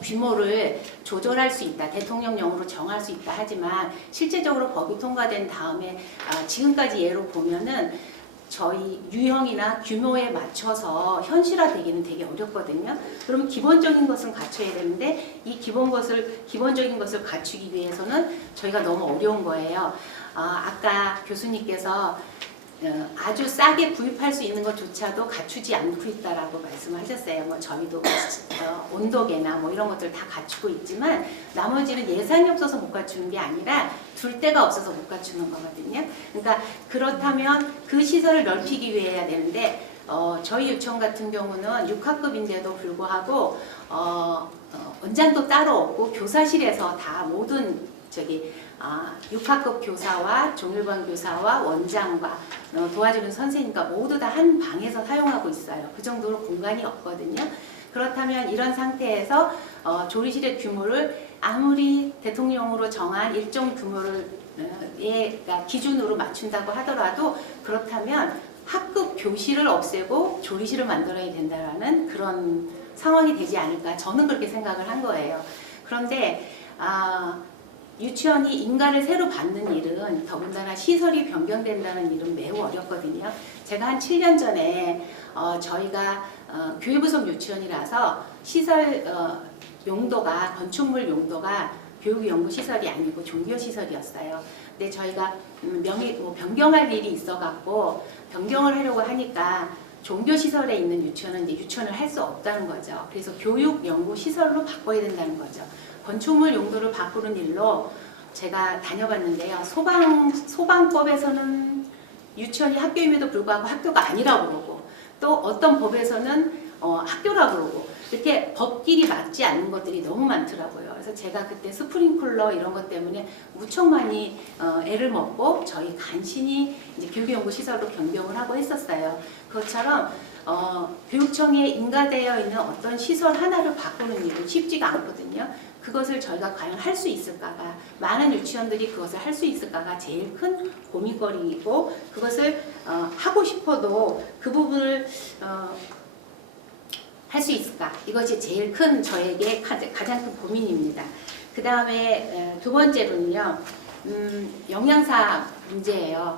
규모를 조절할 수 있다, 대통령령으로 정할 수 있다 하지만 실제적으로 법이 통과된 다음에 지금까지 예로 보면은 저희 유형이나 규모에 맞춰서 현실화되기는 되게 어렵거든요. 그러면 기본적인 것은 갖춰야 되는데 이 기본적인 것을 갖추기 위해서는 저희가 너무 어려운 거예요. 아까 교수님께서 아주 싸게 구입할 수 있는 것조차도 갖추지 않고 있다라고 말씀을 하셨어요. 뭐 저희도 온도계나 뭐 이런 것들 다 갖추고 있지만 나머지는 예산이 없어서 못 갖추는 게 아니라 둘 데가 없어서 못 갖추는 거거든요. 그러니까 그렇다면 그 시설을 넓히기 위해 해야 되는데 저희 유치원 같은 경우는 6학급인데도 불구하고 원장도 따로 없고 교사실에서 다 모든 6학급 교사와 종일반 교사와 원장과 도와주는 선생님과 모두 다 한 방에서 사용하고 있어요. 그 정도로 공간이 없거든요. 그렇다면 이런 상태에서 조리실의 규모를 아무리 대통령으로 정한 일정 규모를 기준으로 맞춘다고 하더라도 그렇다면 학급 교실을 없애고 조리실을 만들어야 된다라는 그런 상황이 되지 않을까 저는 그렇게 생각을 한 거예요. 그런데 유치원이 인가를 새로 받는 일은 더군다나 시설이 변경된다는 일은 매우 어렵거든요. 제가 한 7년 전에 저희가 교회부속 유치원이라서 시설 용도가 건축물 용도가 교육연구시설이 아니고 종교시설이었어요. 근데 저희가 변경할 일이 있어갖고 변경을 하려고 하니까 종교시설에 있는 유치원은 이제 유치원을 할 수 없다는 거죠. 그래서 교육연구시설로 바꿔야 된다는 거죠. 건축물 용도를 바꾸는 일로 제가 다녀봤는데요. 소방법에서는 유치원이 학교임에도 불구하고 학교가 아니라고 그러고 또 어떤 법에서는 학교라고 그러고 이렇게 법끼리 맞지 않는 것들이 너무 많더라고요. 그래서 제가 그때 스프링클러 이런 것 때문에 무척 많이 애를 먹고 저희 간신히 이제 교육연구시설로 변경을 하고 했었어요. 그것처럼 교육청에 인가되어 있는 어떤 시설 하나를 바꾸는 일은 쉽지가 않거든요. 그것을 저희가 과연 할 수 있을까가 많은 유치원들이 그것을 할 수 있을까가 제일 큰 고민거리이고 그것을 하고 싶어도 그 부분을 할 수 있을까 이것이 제일 큰 저에게 가장 큰 고민입니다. 그 다음에 두 번째로는요 영양사 문제예요.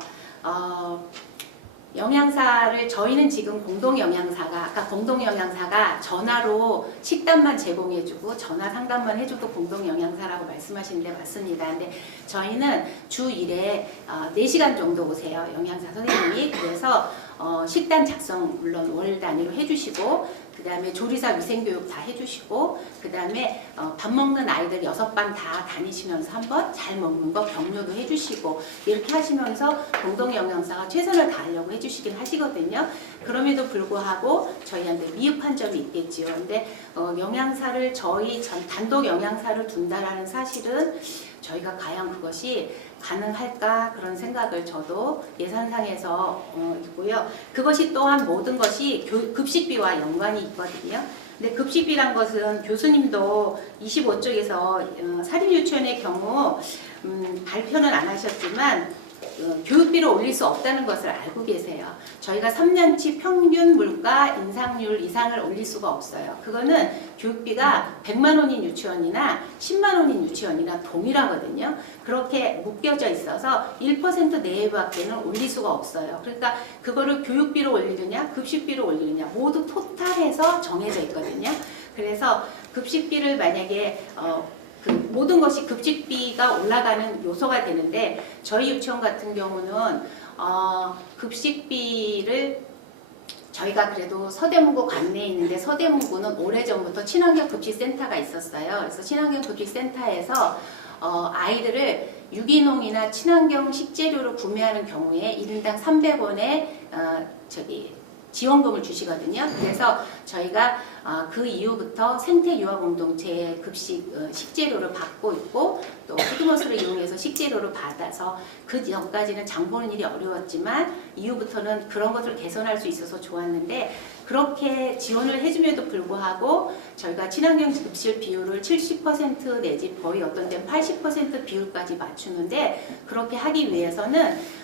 영양사를 저희는 지금 공동영양사가 전화로 식단만 제공해주고 전화 상담만 해줘도 공동영양사라고 말씀하시는데 맞습니다. 근데 저희는 주 1회 4시간 정도 오세요. 영양사 선생님이. 그래서 식단 작성 물론 월 단위로 해주시고 그 다음에 조리사 위생교육 다 해주시고 그 다음에 밥 먹는 아이들 6반 다 다니시면서 한번 잘 먹는 거 격려도 해주시고 이렇게 하시면서 공동영양사가 최선을 다하려고 해주시긴 하시거든요. 그럼에도 불구하고 저희한테 미흡한 점이 있겠지요. 근데 영양사를 저희 단독 영양사를 둔다라는 사실은 저희가 과연 그것이 가능할까 그런 생각을 저도 예산상에서 있고요. 그것이 또한 모든 것이 급식비와 연관이 있거든요. 근데 급식비란 것은 교수님도 25쪽에서 사립유치원의 경우 발표는 안 하셨지만 교육비를 올릴 수 없다는 것을 알고 계세요. 저희가 3년치 평균 물가 인상률 이상을 올릴 수가 없어요. 그거는 교육비가 100만 원인 유치원이나 10만 원인 유치원이나 동일하거든요. 그렇게 묶여져 있어서 1% 내외밖에는 올릴 수가 없어요. 그러니까 그거를 교육비로 올리느냐 급식비로 올리느냐 모두 토탈해서 정해져 있거든요. 그래서 급식비를 만약에 모든 것이 급식비가 올라가는 요소가 되는데 저희 유치원 같은 경우는 급식비를 저희가 그래도 서대문구 관내에 있는데 서대문구는 오래전부터 친환경 급식센터가 있었어요. 그래서 친환경 급식센터에서 아이들을 유기농이나 친환경 식재료를 구매하는 경우에 1인당 300원의 지원금을 주시거든요. 그래서 저희가 그 이후부터 생태유아공동체의 급식 식재료를 받고 있고 또 푸드머스를 이용해서 식재료를 받아서 그 전까지는 장 보는 일이 어려웠지만 이후부터는 그런 것을 개선할 수 있어서 좋았는데 그렇게 지원을 해줌에도 불구하고 저희가 친환경 급식 비율을 70% 내지 거의 어떤 데는 80% 비율까지 맞추는데 그렇게 하기 위해서는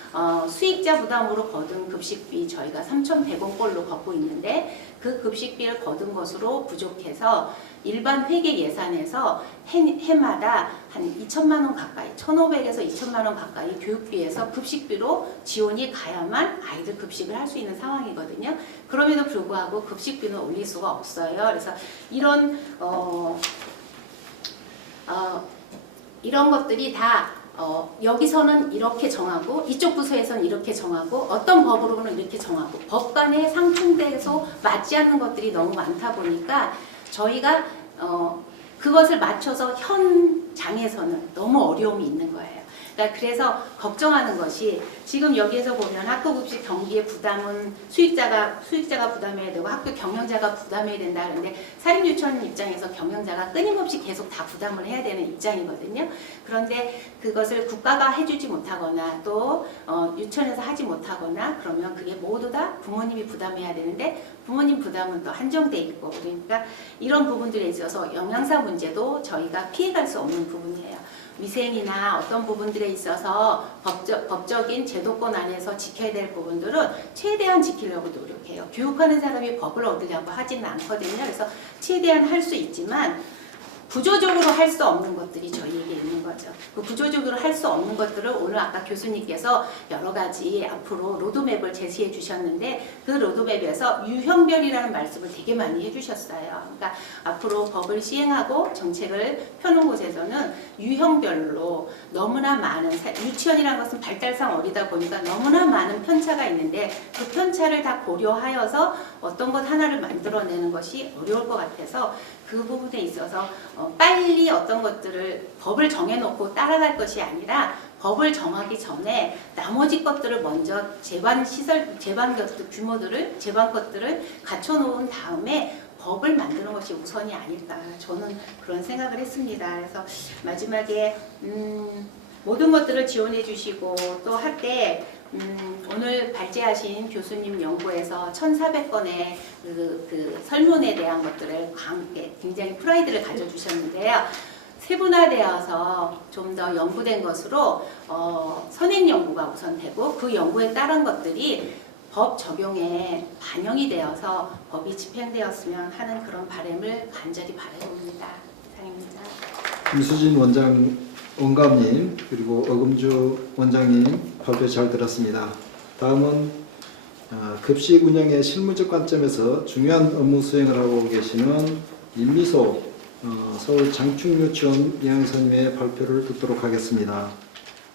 수익자 부담으로 거둔 급식비 저희가 3,100원꼴로 걷고 있는데 그 급식비를 거둔 것으로 부족해서 일반 회계 예산에서 해마다 한 2천만 원 가까이 1,500에서 2천만 원 가까이 교육비에서 급식비로 지원이 가야만 아이들 급식을 할 수 있는 상황이거든요. 그럼에도 불구하고 급식비는 올릴 수가 없어요. 그래서 이런 것들이 다 여기서는 이렇게 정하고 이쪽 부서에서는 이렇게 정하고 어떤 법으로는 이렇게 정하고 법 간에 상충돼서 맞지 않는 것들이 너무 많다 보니까 저희가 그것을 맞춰서 현장에서는 너무 어려움이 있는 거예요. 그러니까 그래서 걱정하는 것이 지금 여기에서 보면 학교급식 경비의 부담은 수익자가 부담해야 되고 학교 경영자가 부담해야 된다 하는데 사립유치원 입장에서 경영자가 끊임없이 계속 다 부담을 해야 되는 입장이거든요. 그런데 그것을 국가가 해주지 못하거나 또 유치원에서 하지 못하거나 그러면 그게 모두 다 부모님이 부담해야 되는데 부모님 부담은 또 한정돼 있고 그러니까 이런 부분들에 있어서 영양사 문제도 저희가 피해갈 수 없는 부분이에요. 위생이나 어떤 부분들에 있어서 법적인 제도권 안에서 지켜야 될 부분들은 최대한 지키려고 노력해요. 교육하는 사람이 법을 얻으려고 하지는 않거든요. 그래서 최대한 할 수 있지만 구조적으로 할 수 없는 것들이 저희에게 있는 거죠. 그 구조적으로 할 수 없는 것들을 오늘 아까 교수님께서 여러 가지 앞으로 로드맵을 제시해 주셨는데 그 로드맵에서 유형별이라는 말씀을 되게 많이 해주셨어요. 그러니까 앞으로 법을 시행하고 정책을 펴놓은 곳에서는 유형별로 너무나 많은 유치원이라는 것은 발달상 어리다 보니까 너무나 많은 편차가 있는데 그 편차를 다 고려하여서 어떤 것 하나를 만들어내는 것이 어려울 것 같아서 그 부분에 있어서 빨리 어떤 것들을 법을 정해놓고 따라갈 것이 아니라 법을 정하기 전에 나머지 것들을 먼저 제반 것들을 갖춰놓은 다음에 법을 만드는 것이 우선이 아닐까 저는 그런 생각을 했습니다. 그래서 마지막에 모든 것들을 지원해 주시고 또 할 때 오늘 발제하신 교수님 연구에서 1,400건의 그 설문에 대한 것들을 굉장히 프라이드를 가져주셨는데요. 세분화되어서 좀 더 연구된 것으로 선행 연구가 우선되고 그 연구에 따른 것들이 법 적용에 반영이 되어서 법이 집행되었으면 하는 그런 바람을 간절히 바라봅니다. 이상입니다. 김수진 원감님 그리고 어금주 원장님 발표 잘 들었습니다. 다음은 급식 운영의 실무적 관점에서 중요한 업무 수행을 하고 계시는 임미소 서울 장충유치원 영양사님의 발표를 듣도록 하겠습니다.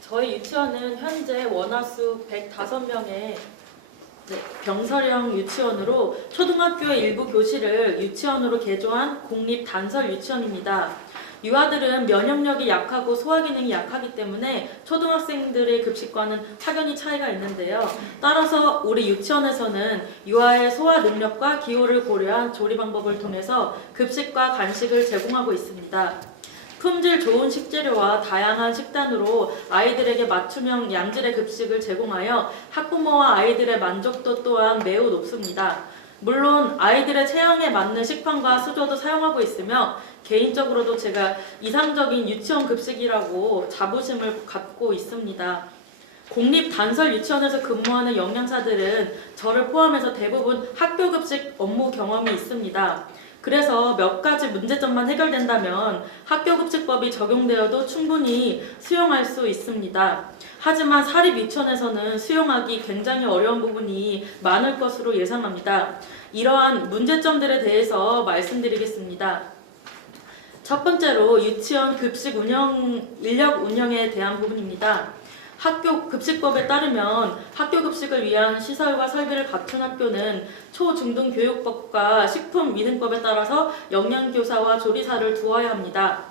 저희 유치원은 현재 원화수 105명의 병설형 유치원으로 초등학교의 일부 교실을 유치원으로 개조한 공립 단설 유치원입니다. 유아들은 면역력이 약하고 소화기능이 약하기 때문에 초등학생들의 급식과는 확연히 차이가 있는데요. 따라서 우리 유치원에서는 유아의 소화 능력과 기호를 고려한 조리 방법을 통해서 급식과 간식을 제공하고 있습니다. 품질 좋은 식재료와 다양한 식단으로 아이들에게 맞춤형 양질의 급식을 제공하여 학부모와 아이들의 만족도 또한 매우 높습니다. 물론 아이들의 체형에 맞는 식판과 수저도 사용하고 있으며 개인적으로도 제가 이상적인 유치원 급식이라고 자부심을 갖고 있습니다. 공립 단설 유치원에서 근무하는 영양사들은 저를 포함해서 대부분 학교 급식 업무 경험이 있습니다. 그래서 몇 가지 문제점만 해결된다면 학교급식법이 적용되어도 충분히 수용할 수 있습니다. 하지만 사립 유치원에서는 수용하기 굉장히 어려운 부분이 많을 것으로 예상합니다. 이러한 문제점들에 대해서 말씀드리겠습니다. 첫 번째로 유치원 급식 인력 운영에 대한 부분입니다. 학교급식법에 따르면 학교급식을 위한 시설과 설비를 갖춘 학교는 초중등교육법과 식품위생법에 따라서 영양교사와 조리사를 두어야 합니다.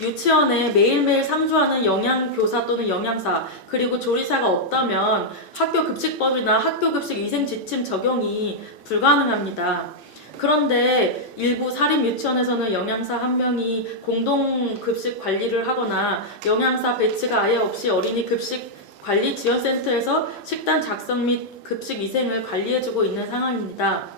유치원에 매일매일 상주하는 영양교사 또는 영양사 그리고 조리사가 없다면 학교급식법이나 학교급식위생지침 적용이 불가능합니다. 그런데 일부 사립 유치원에서는 영양사 1명이 공동급식 관리를 하거나 영양사 배치가 아예 없이 어린이 급식 관리 지원센터에서 식단 작성 및 급식 위생을 관리해주고 있는 상황입니다.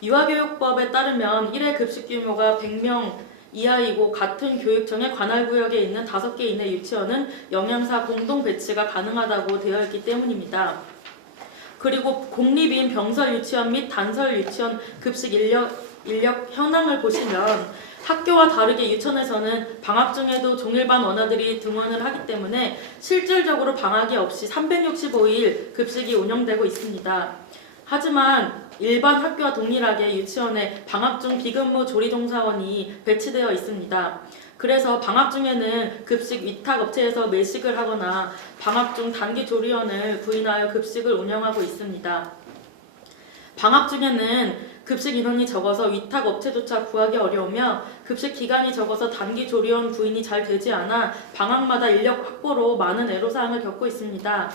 유아교육법에 따르면 1회 급식 규모가 100명 이하이고 같은 교육청의 관할 구역에 있는 5개 이내 유치원은 영양사 공동 배치가 가능하다고 되어 있기 때문입니다. 그리고 공립인 병설 유치원 및 단설 유치원 급식 인력 현황을 보시면 학교와 다르게 유치원에서는 방학 중에도 종일반 원아들이 등원을 하기 때문에 실질적으로 방학이 없이 365일 급식이 운영되고 있습니다. 하지만 일반 학교와 동일하게 유치원에 방학 중 비근무 조리종사원이 배치되어 있습니다. 그래서 방학 중에는 급식 위탁 업체에서 매식을 하거나 방학 중 단기 조리원을 구인하여 급식을 운영하고 있습니다. 방학 중에는 급식 인원이 적어서 위탁 업체조차 구하기 어려우며 급식 기간이 적어서 단기 조리원 구인이 잘 되지 않아 방학마다 인력 확보로 많은 애로사항을 겪고 있습니다.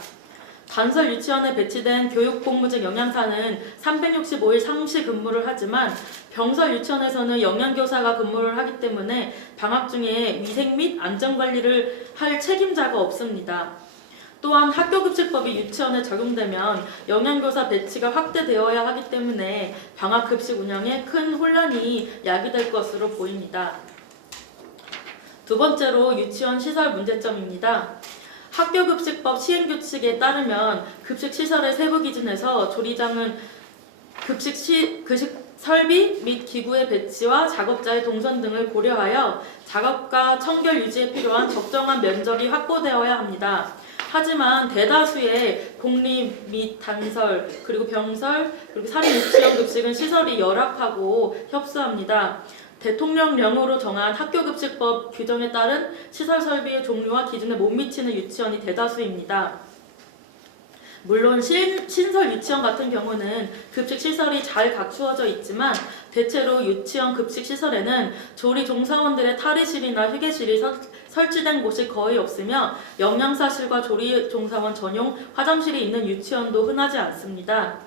단설 유치원에 배치된 교육공무직 영양사는 365일 상시 근무를 하지만 병설 유치원에서는 영양교사가 근무를 하기 때문에 방학 중에 위생 및 안전관리를 할 책임자가 없습니다. 또한 학교급식법이 유치원에 적용되면 영양교사 배치가 확대되어야 하기 때문에 방학급식 운영에 큰 혼란이 야기될 것으로 보입니다. 두 번째로 유치원 시설 문제점입니다. 학교급식법 시행규칙에 따르면 급식시설의 세부 기준에서 조리장은 급식 설비 및 기구의 배치와 작업자의 동선 등을 고려하여 작업과 청결 유지에 필요한 적정한 면적이 확보되어야 합니다. 하지만 대다수의 공립 및 단설, 그리고 병설, 그리고 사립 유치원 급식은 시설이 열악하고 협소합니다. 대통령령으로 정한 학교급식법 규정에 따른 시설 설비의 종류와 기준에 못 미치는 유치원이 대다수입니다. 물론 신설 유치원 같은 경우는 급식 시설이 잘 갖추어져 있지만 대체로 유치원 급식 시설에는 조리 종사원들의 탈의실이나 휴게실이 설치된 곳이 거의 없으며 영양사실과 조리 종사원 전용 화장실이 있는 유치원도 흔하지 않습니다.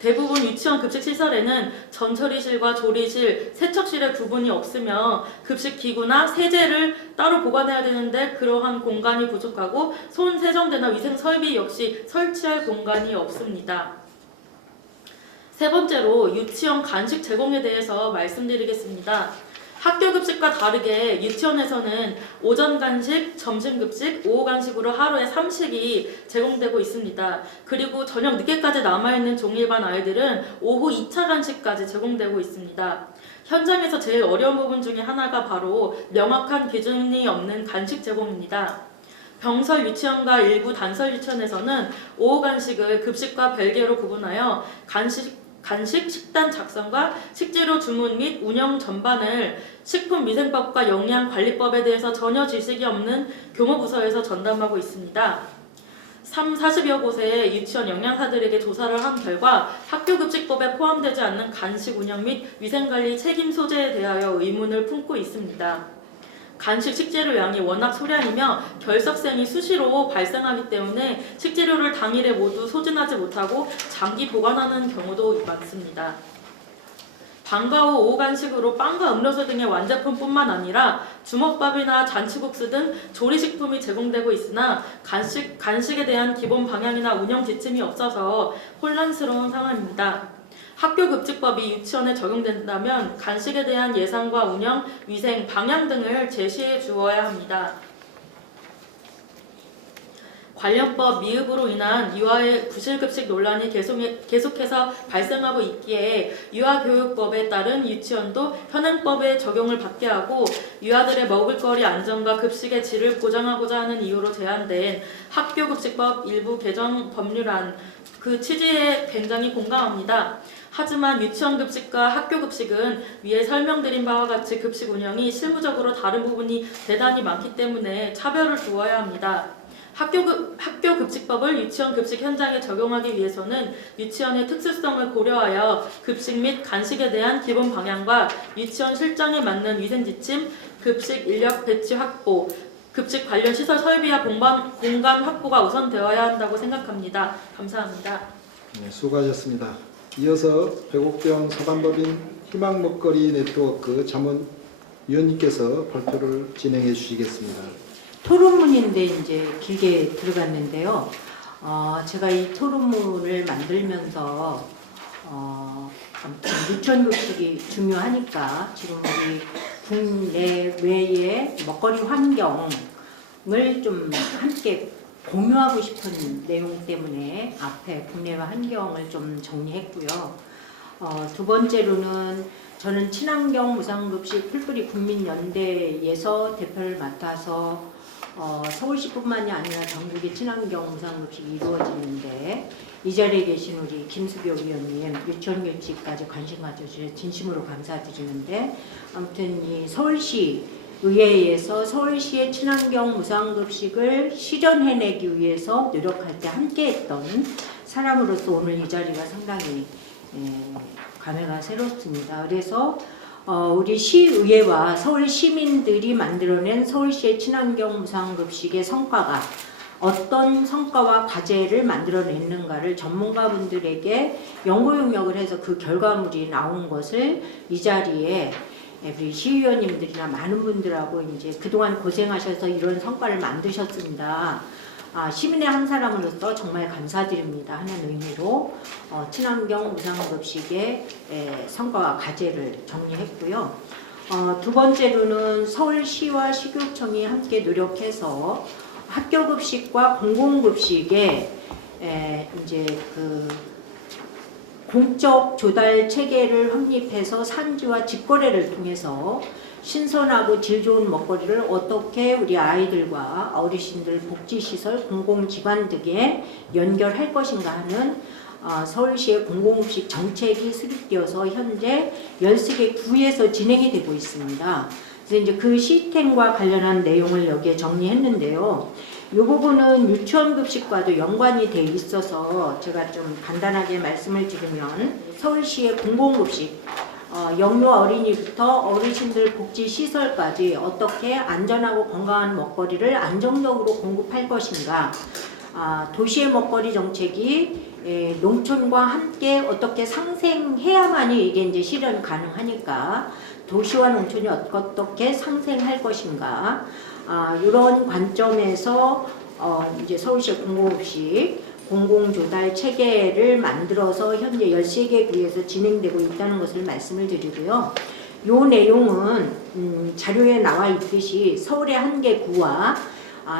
대부분 유치원 급식 시설에는 전처리실과 조리실, 세척실의 구분이 없으며 급식 기구나 세제를 따로 보관해야 되는데 그러한 공간이 부족하고 손 세정대나 위생 설비 역시 설치할 공간이 없습니다. 세 번째로 유치원 간식 제공에 대해서 말씀드리겠습니다. 학교급식과 다르게 유치원에서는 오전 간식, 점심 급식, 오후 간식으로 하루에 3식이 제공되고 있습니다. 그리고 저녁 늦게까지 남아있는 종일반 아이들은 오후 2차 간식까지 제공되고 있습니다. 현장에서 제일 어려운 부분 중에 하나가 바로 명확한 기준이 없는 간식 제공입니다. 병설 유치원과 일부 단설 유치원에서는 오후 간식을 급식과 별개로 구분하여 간식 식단 작성과 식재료 주문 및 운영 전반을 식품위생법과 영양관리법에 대해서 전혀 지식이 없는 교무부서에서 전담하고 있습니다. 40여 곳의 유치원 영양사들에게 조사를 한 결과 학교급식법에 포함되지 않는 간식 운영 및 위생관리 책임 소재에 대하여 의문을 품고 있습니다. 간식 식재료 양이 워낙 소량이며 결석생이 수시로 발생하기 때문에 식재료를 당일에 모두 소진하지 못하고 장기 보관하는 경우도 많습니다. 방과 후 오후 간식으로 빵과 음료수 등의 완제품뿐만 아니라 주먹밥이나 잔치국수 등 조리식품이 제공되고 있으나 간식에 대한 기본 방향이나 운영 지침이 없어서 혼란스러운 상황입니다. 학교급식법이 유치원에 적용된다면 간식에 대한 예산과 운영, 위생, 방향 등을 제시해 주어야 합니다. 관련법 미흡으로 인한 유아의 부실급식 논란이 계속해서 발생하고 있기에 유아교육법에 따른 유치원도 현행법의 적용을 받게 하고 유아들의 먹을거리 안전과 급식의 질을 보장하고자 하는 이유로 제안된 학교급식법 일부 개정 법률안 그 취지에 굉장히 공감합니다. 하지만 유치원 급식과 학교 급식은 위에 설명드린 바와 같이 급식 운영이 실무적으로 다른 부분이 대단히 많기 때문에 차별을 두어야 합니다. 학교급식법을 유치원 급식 현장에 적용하기 위해서는 유치원의 특수성을 고려하여 급식 및 간식에 대한 기본 방향과 유치원 실정에 맞는 위생지침, 급식 인력 배치 확보, 급식 관련 시설 설비와 공간 확보가 우선되어야 한다고 생각합니다. 감사합니다. 네, 수고하셨습니다. 이어서 배곡병 사단법인 희망먹거리 네트워크 자문위원님께서 발표를 진행해 주시겠습니다. 토론문인데 이제 길게 들어갔는데요. 제가 이 토론문을 만들면서 아무튼 유치원 급식이 중요하니까 지금 우리 국내외의 먹거리 환경을 좀 함께 공유하고 싶은 내용 때문에 앞에 국내외 환경을 좀 정리했고요. 두 번째로는 저는 친환경 무상급식 풀뿌리 국민연대에서 대표를 맡아서 서울시뿐만이 아니라 전국의 친환경 무상급식이 이루어지는데 이 자리에 계신 우리 김수교 위원님 유치원 교육까지 관심 가져주셔서 진심으로 감사드리는데 아무튼 이 서울시 의회에서 서울시의 친환경 무상급식을 실현해내기 위해서 노력할 때 함께했던 사람으로서 오늘 이 자리가 상당히 감회가 새롭습니다. 그래서 우리 시의회와 서울 시민들이 만들어낸 서울시의 친환경 무상급식의 성과가 어떤 성과와 과제를 만들어냈는가를 전문가분들에게 연구 용역을 해서 그 결과물이 나온 것을 이 자리에 우리 시의원님들이나 많은 분들하고 이제 그동안 고생하셔서 이런 성과를 만드셨습니다. 시민의 한 사람으로서 정말 감사드립니다 하는 의미로 친환경 무상급식의 성과와 과제를 정리했고요. 두 번째로는 서울시와 식육청이 함께 노력해서 학교급식과 공공급식에 이제 그 공적 조달 체계를 확립해서 산지와 직거래를 통해서 신선하고 질 좋은 먹거리를 어떻게 우리 아이들과 어르신들 복지시설, 공공기관 등에 연결할 것인가 하는 서울시의 공공급식 정책이 수립되어서 현재 13개 구에서 진행이 되고 있습니다. 그래서 이제 그 시스템과 관련한 내용을 여기에 정리했는데요. 이 부분은 유치원 급식과도 연관이 돼 있어서 제가 좀 간단하게 말씀을 드리면 서울시의 공공급식 영유 어린이부터 어르신들 복지시설까지 어떻게 안전하고 건강한 먹거리를 안정적으로 공급할 것인가, 도시의 먹거리 정책이 농촌과 함께 어떻게 상생해야만이 이게 이제 실현 가능하니까 도시와 농촌이 어떻게 상생할 것인가, 이런 관점에서 이제 서울시 공공급식 공공조달 체계를 만들어서 현재 13개 구에서 진행되고 있다는 것을 말씀을 드리고요. 이 내용은 자료에 나와 있듯이 서울의 한 개 구와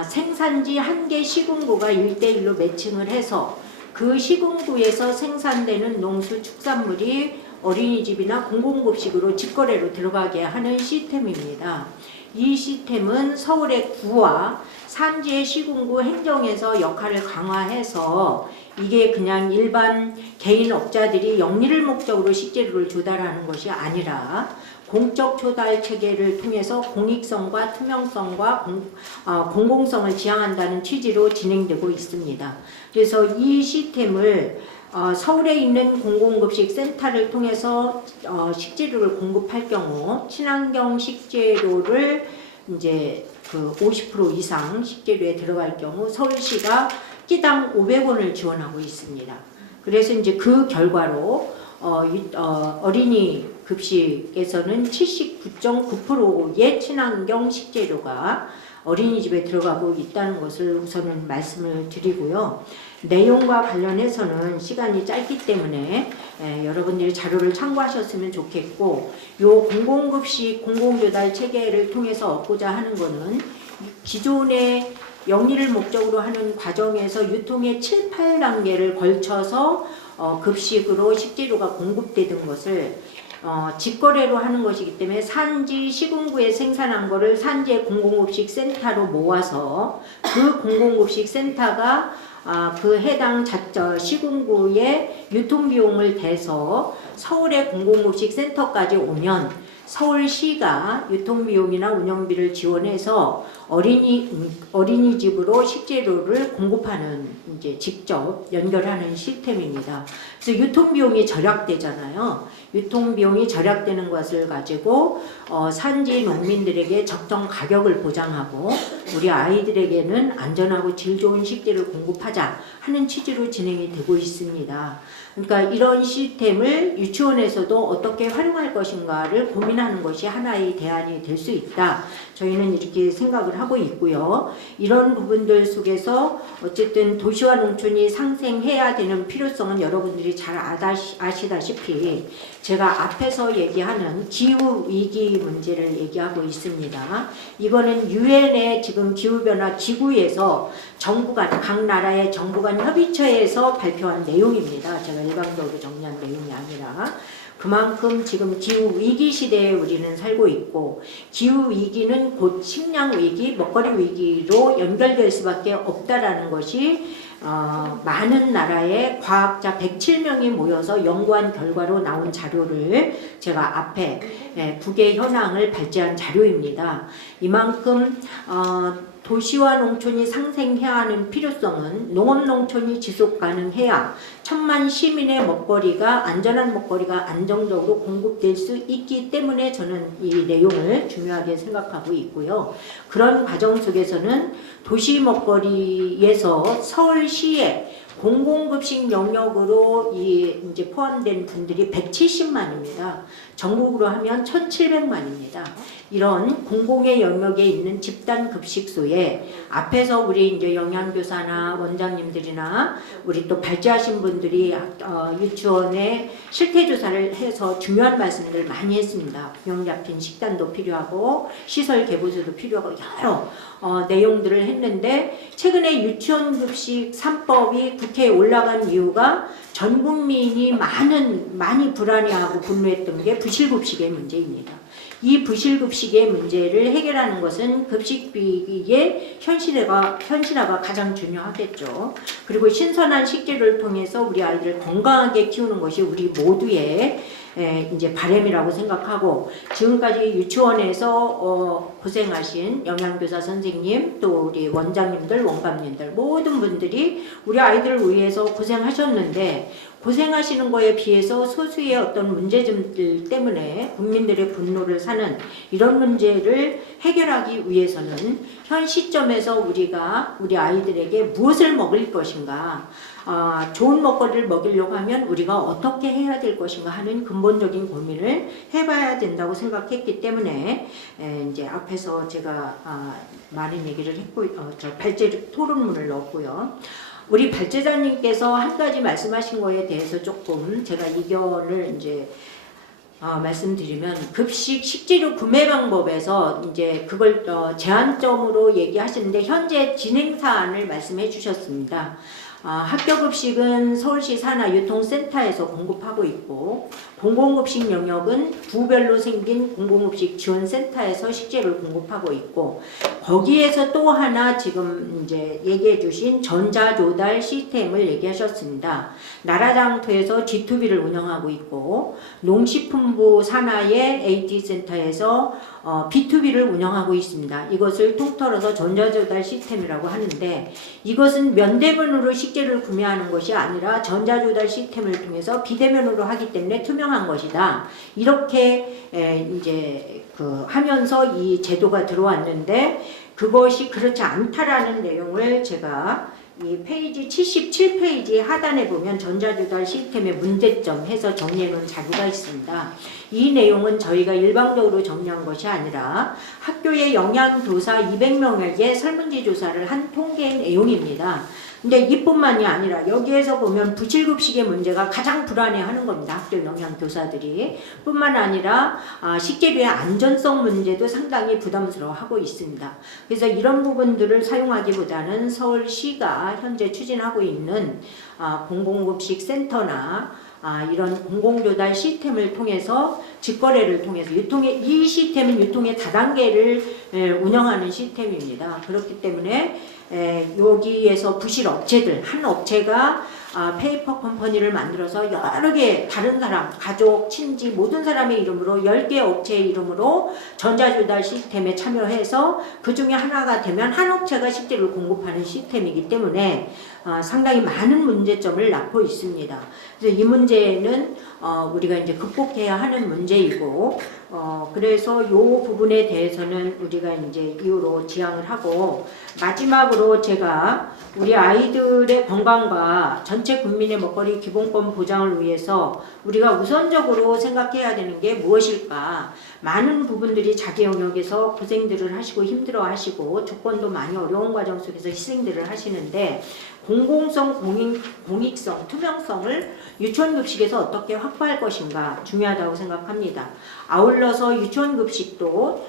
생산지 한 개 시군구가 1대1로 매칭을 해서 그 시군구에서 생산되는 농수축산물이 어린이집이나 공공급식으로 직거래로 들어가게 하는 시스템입니다. 이 시스템은 서울의 구와 산지의 시군구 행정에서 역할을 강화해서 이게 그냥 일반 개인 업자들이 영리를 목적으로 식재료를 조달하는 것이 아니라 공적 조달 체계를 통해서 공익성과 투명성과 공공성을 지향한다는 취지로 진행되고 있습니다. 그래서 이 시스템을 서울에 있는 공공급식 센터를 통해서 식재료를 공급할 경우 친환경 식재료를 이제 그 50% 이상 식재료에 들어갈 경우 서울시가 끼당 500원을 지원하고 있습니다. 그래서 이제 그 결과로 어린이 급식에서는 79.9%의 친환경 식재료가 어린이집에 들어가고 있다는 것을 우선은 말씀을 드리고요. 내용과 관련해서는 시간이 짧기 때문에 여러분들이 자료를 참고하셨으면 좋겠고, 요 공공급식 공공조달 체계를 통해서 얻고자 하는 것은 기존의 영리를 목적으로 하는 과정에서 유통의 7, 8단계를 걸쳐서 급식으로 식재료가 공급되던 것을 직거래로 하는 것이기 때문에 산지 시군구에 생산한 거를 산지의 공공급식 센터로 모아서 그 공공급식 센터가 그 해당 시군구의 유통비용을 대서 서울의 공공급식 센터까지 오면 서울시가 유통비용이나 운영비를 지원해서 어린이집으로 식재료를 공급하는 이제 직접 연결하는 시스템입니다. 그래서 유통비용이 절약되잖아요. 유통비용이 절약되는 것을 가지고 산지 농민들에게 적정 가격을 보장하고 우리 아이들에게는 안전하고 질 좋은 식재료를 공급하자 하는 취지로 진행이 되고 있습니다. 그러니까 이런 시스템을 유치원에서도 어떻게 활용할 것인가를 고민하는 것이 하나의 대안이 될 수 있다. 저희는 이렇게 생각을 하고 있고요. 이런 부분들 속에서 어쨌든 도시와 농촌이 상생해야 되는 필요성은 여러분들이 잘 아시다시피 제가 앞에서 얘기하는 기후위기 문제를 얘기하고 있습니다. 이거는 유엔의 지금 기후변화 기구에서 정부간, 각 나라의 정부간 협의체에서 발표한 내용입니다. 제가 일방적으로 정리한 내용이 아니라 그만큼 지금 기후위기 시대에 우리는 살고 있고 기후위기는 곧 식량위기, 먹거리 위기로 연결될 수밖에 없다라는 것이 많은 나라의 과학자 107명이 모여서 연구한 결과로 나온 자료를 제가 앞에 국외 현황을 발제한 자료입니다. 이만큼 도시와 농촌이 상생해야 하는 필요성은 농업농촌이 지속 가능해야 1000만 시민의 먹거리가 안전한 먹거리가 안정적으로 공급될 수 있기 때문에 저는 이 내용을 중요하게 생각하고 있고요. 그런 과정 속에서는 도시 먹거리에서 서울시에 공공급식 영역으로 이제 포함된 분들이 170만입니다. 전국으로 하면 1,700만입니다. 이런 공공의 영역에 있는 집단 급식소에 앞에서 우리 이제 영양교사나 원장님들이나 우리 또 발제하신 분들이 유치원에 실태 조사를 해서 중요한 말씀들 많이 했습니다. 균형 잡힌 식단도 필요하고 시설 개보수도 필요하고 여러 내용들을 했는데 최근에 유치원 급식 3법이 국회에 올라간 이유가 전 국민이 많이 불안해하고 분노했던 게 부실급식의 문제입니다. 이 부실급식의 문제를 해결하는 것은 급식비의 현실화가 가장 중요하겠죠. 그리고 신선한 식재료를 통해서 우리 아이들을 건강하게 키우는 것이 우리 모두의 이제 바람이라고 생각하고 지금까지 유치원에서 고생하신 영양교사 선생님 또 우리 원장님들 원감님들 모든 분들이 우리 아이들을 위해서 고생하셨는데 고생하시는 거에 비해서 소수의 어떤 문제점들 때문에 국민들의 분노를 사는 이런 문제를 해결하기 위해서는 현 시점에서 우리가 우리 아이들에게 무엇을 먹일 것인가 좋은 먹거리를 먹이려고 하면 우리가 어떻게 해야 될 것인가 하는 근본적인 고민을 해봐야 된다고 생각했기 때문에 이제 앞에서 제가 많은 얘기를 했고 발제 토론문을 넣었고요. 우리 발제자님께서 한 가지 말씀하신 거에 대해서 조금 제가 이견을 이제 말씀드리면 급식 식재료 구매 방법에서 이제 그걸 제한점으로 얘기하시는데 현재 진행 사안을 말씀해 주셨습니다. 학교급식은 서울시 산하 유통센터에서 공급하고 있고 공공급식 영역은 부별로 생긴 공공급식 지원센터에서 식재료를 공급하고 있고 거기에서 또 하나 지금 이제 얘기해 주신 전자조달 시스템을 얘기하셨습니다. 나라장터에서 G2B를 운영하고 있고 농식품부 산하의 AT센터에서 B2B를 운영하고 있습니다. 이것을 통틀어서 전자조달 시스템이라고 하는데 이것은 면대면으로 식재료를 구매하는 것이 아니라 전자조달 시스템을 통해서 비대면으로 하기 때문에 투명한 것이다. 이렇게 이제 하면서 이 제도가 들어왔는데 그것이 그렇지 않다라는 내용을 제가 이 페이지 77페이지 하단에 보면 전자조달 시스템의 문제점 해서 정리해 놓은 자료가 있습니다. 이 내용은 저희가 일방적으로 정리한 것이 아니라 학교의 영양교사 200명에게 설문지 조사를 한 통계 내용입니다. 근데 이뿐만이 아니라 여기에서 보면 부실급식의 문제가 가장 불안해하는 겁니다. 학교 영양교사들이 뿐만 아니라 식재료의 안전성 문제도 상당히 부담스러워하고 있습니다. 그래서 이런 부분들을 사용하기보다는 서울시가 현재 추진하고 있는 공공급식 센터나 이런 공공조달 시스템을 통해서 직거래를 통해서 이 시스템은 유통의 다단계를 운영하는 시스템입니다. 그렇기 때문에 여기에서 부실 업체들 한 업체가 페이퍼 컴퍼니를 만들어서 여러 개 다른 사람 가족 친지 모든 사람의 이름으로 10개 업체의 이름으로 전자조달 시스템에 참여해서 그 중에 하나가 되면 한 업체가 식재료를 공급하는 시스템이기 때문에 상당히 많은 문제점을 낳고 있습니다. 그래서 이 문제는 우리가 이제 극복해야 하는 문제이고 그래서 이 부분에 대해서는 우리가 이제 이후로 지향을 하고 마지막으로 제가 우리 아이들의 건강과 전체 국민의 먹거리 기본권 보장을 위해서 우리가 우선적으로 생각해야 되는 게 무엇일까? 많은 부분들이 자기 영역에서 고생들을 하시고 힘들어 하시고 조건도 많이 어려운 과정 속에서 희생들을 하시는데 공공성, 공익성, 투명성을 유치원급식에서 어떻게 확보할 것인가 중요하다고 생각합니다. 아울러서 유치원급식도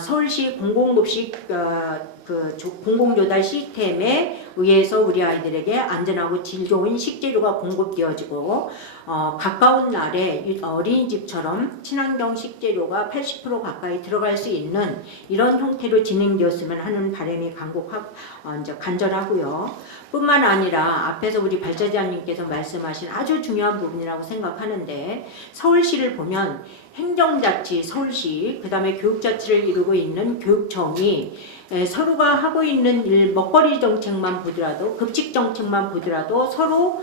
서울시 공공급식 공공조달 시스템에 의해서 우리 아이들에게 안전하고 질 좋은 식재료가 공급되어지고 가까운 날에 어린이집처럼 친환경 식재료가 80% 가까이 들어갈 수 있는 이런 형태로 진행되었으면 하는 바람이 간절하고요. 뿐만 아니라 앞에서 우리 발제자님께서 말씀하신 아주 중요한 부분이라고 생각하는데 서울시를 보면 행정자치 서울시 그다음에 교육자치를 이루고 있는 교육청이 서로가 하고 있는 일 먹거리 정책만 보더라도 급식 정책만 보더라도 서로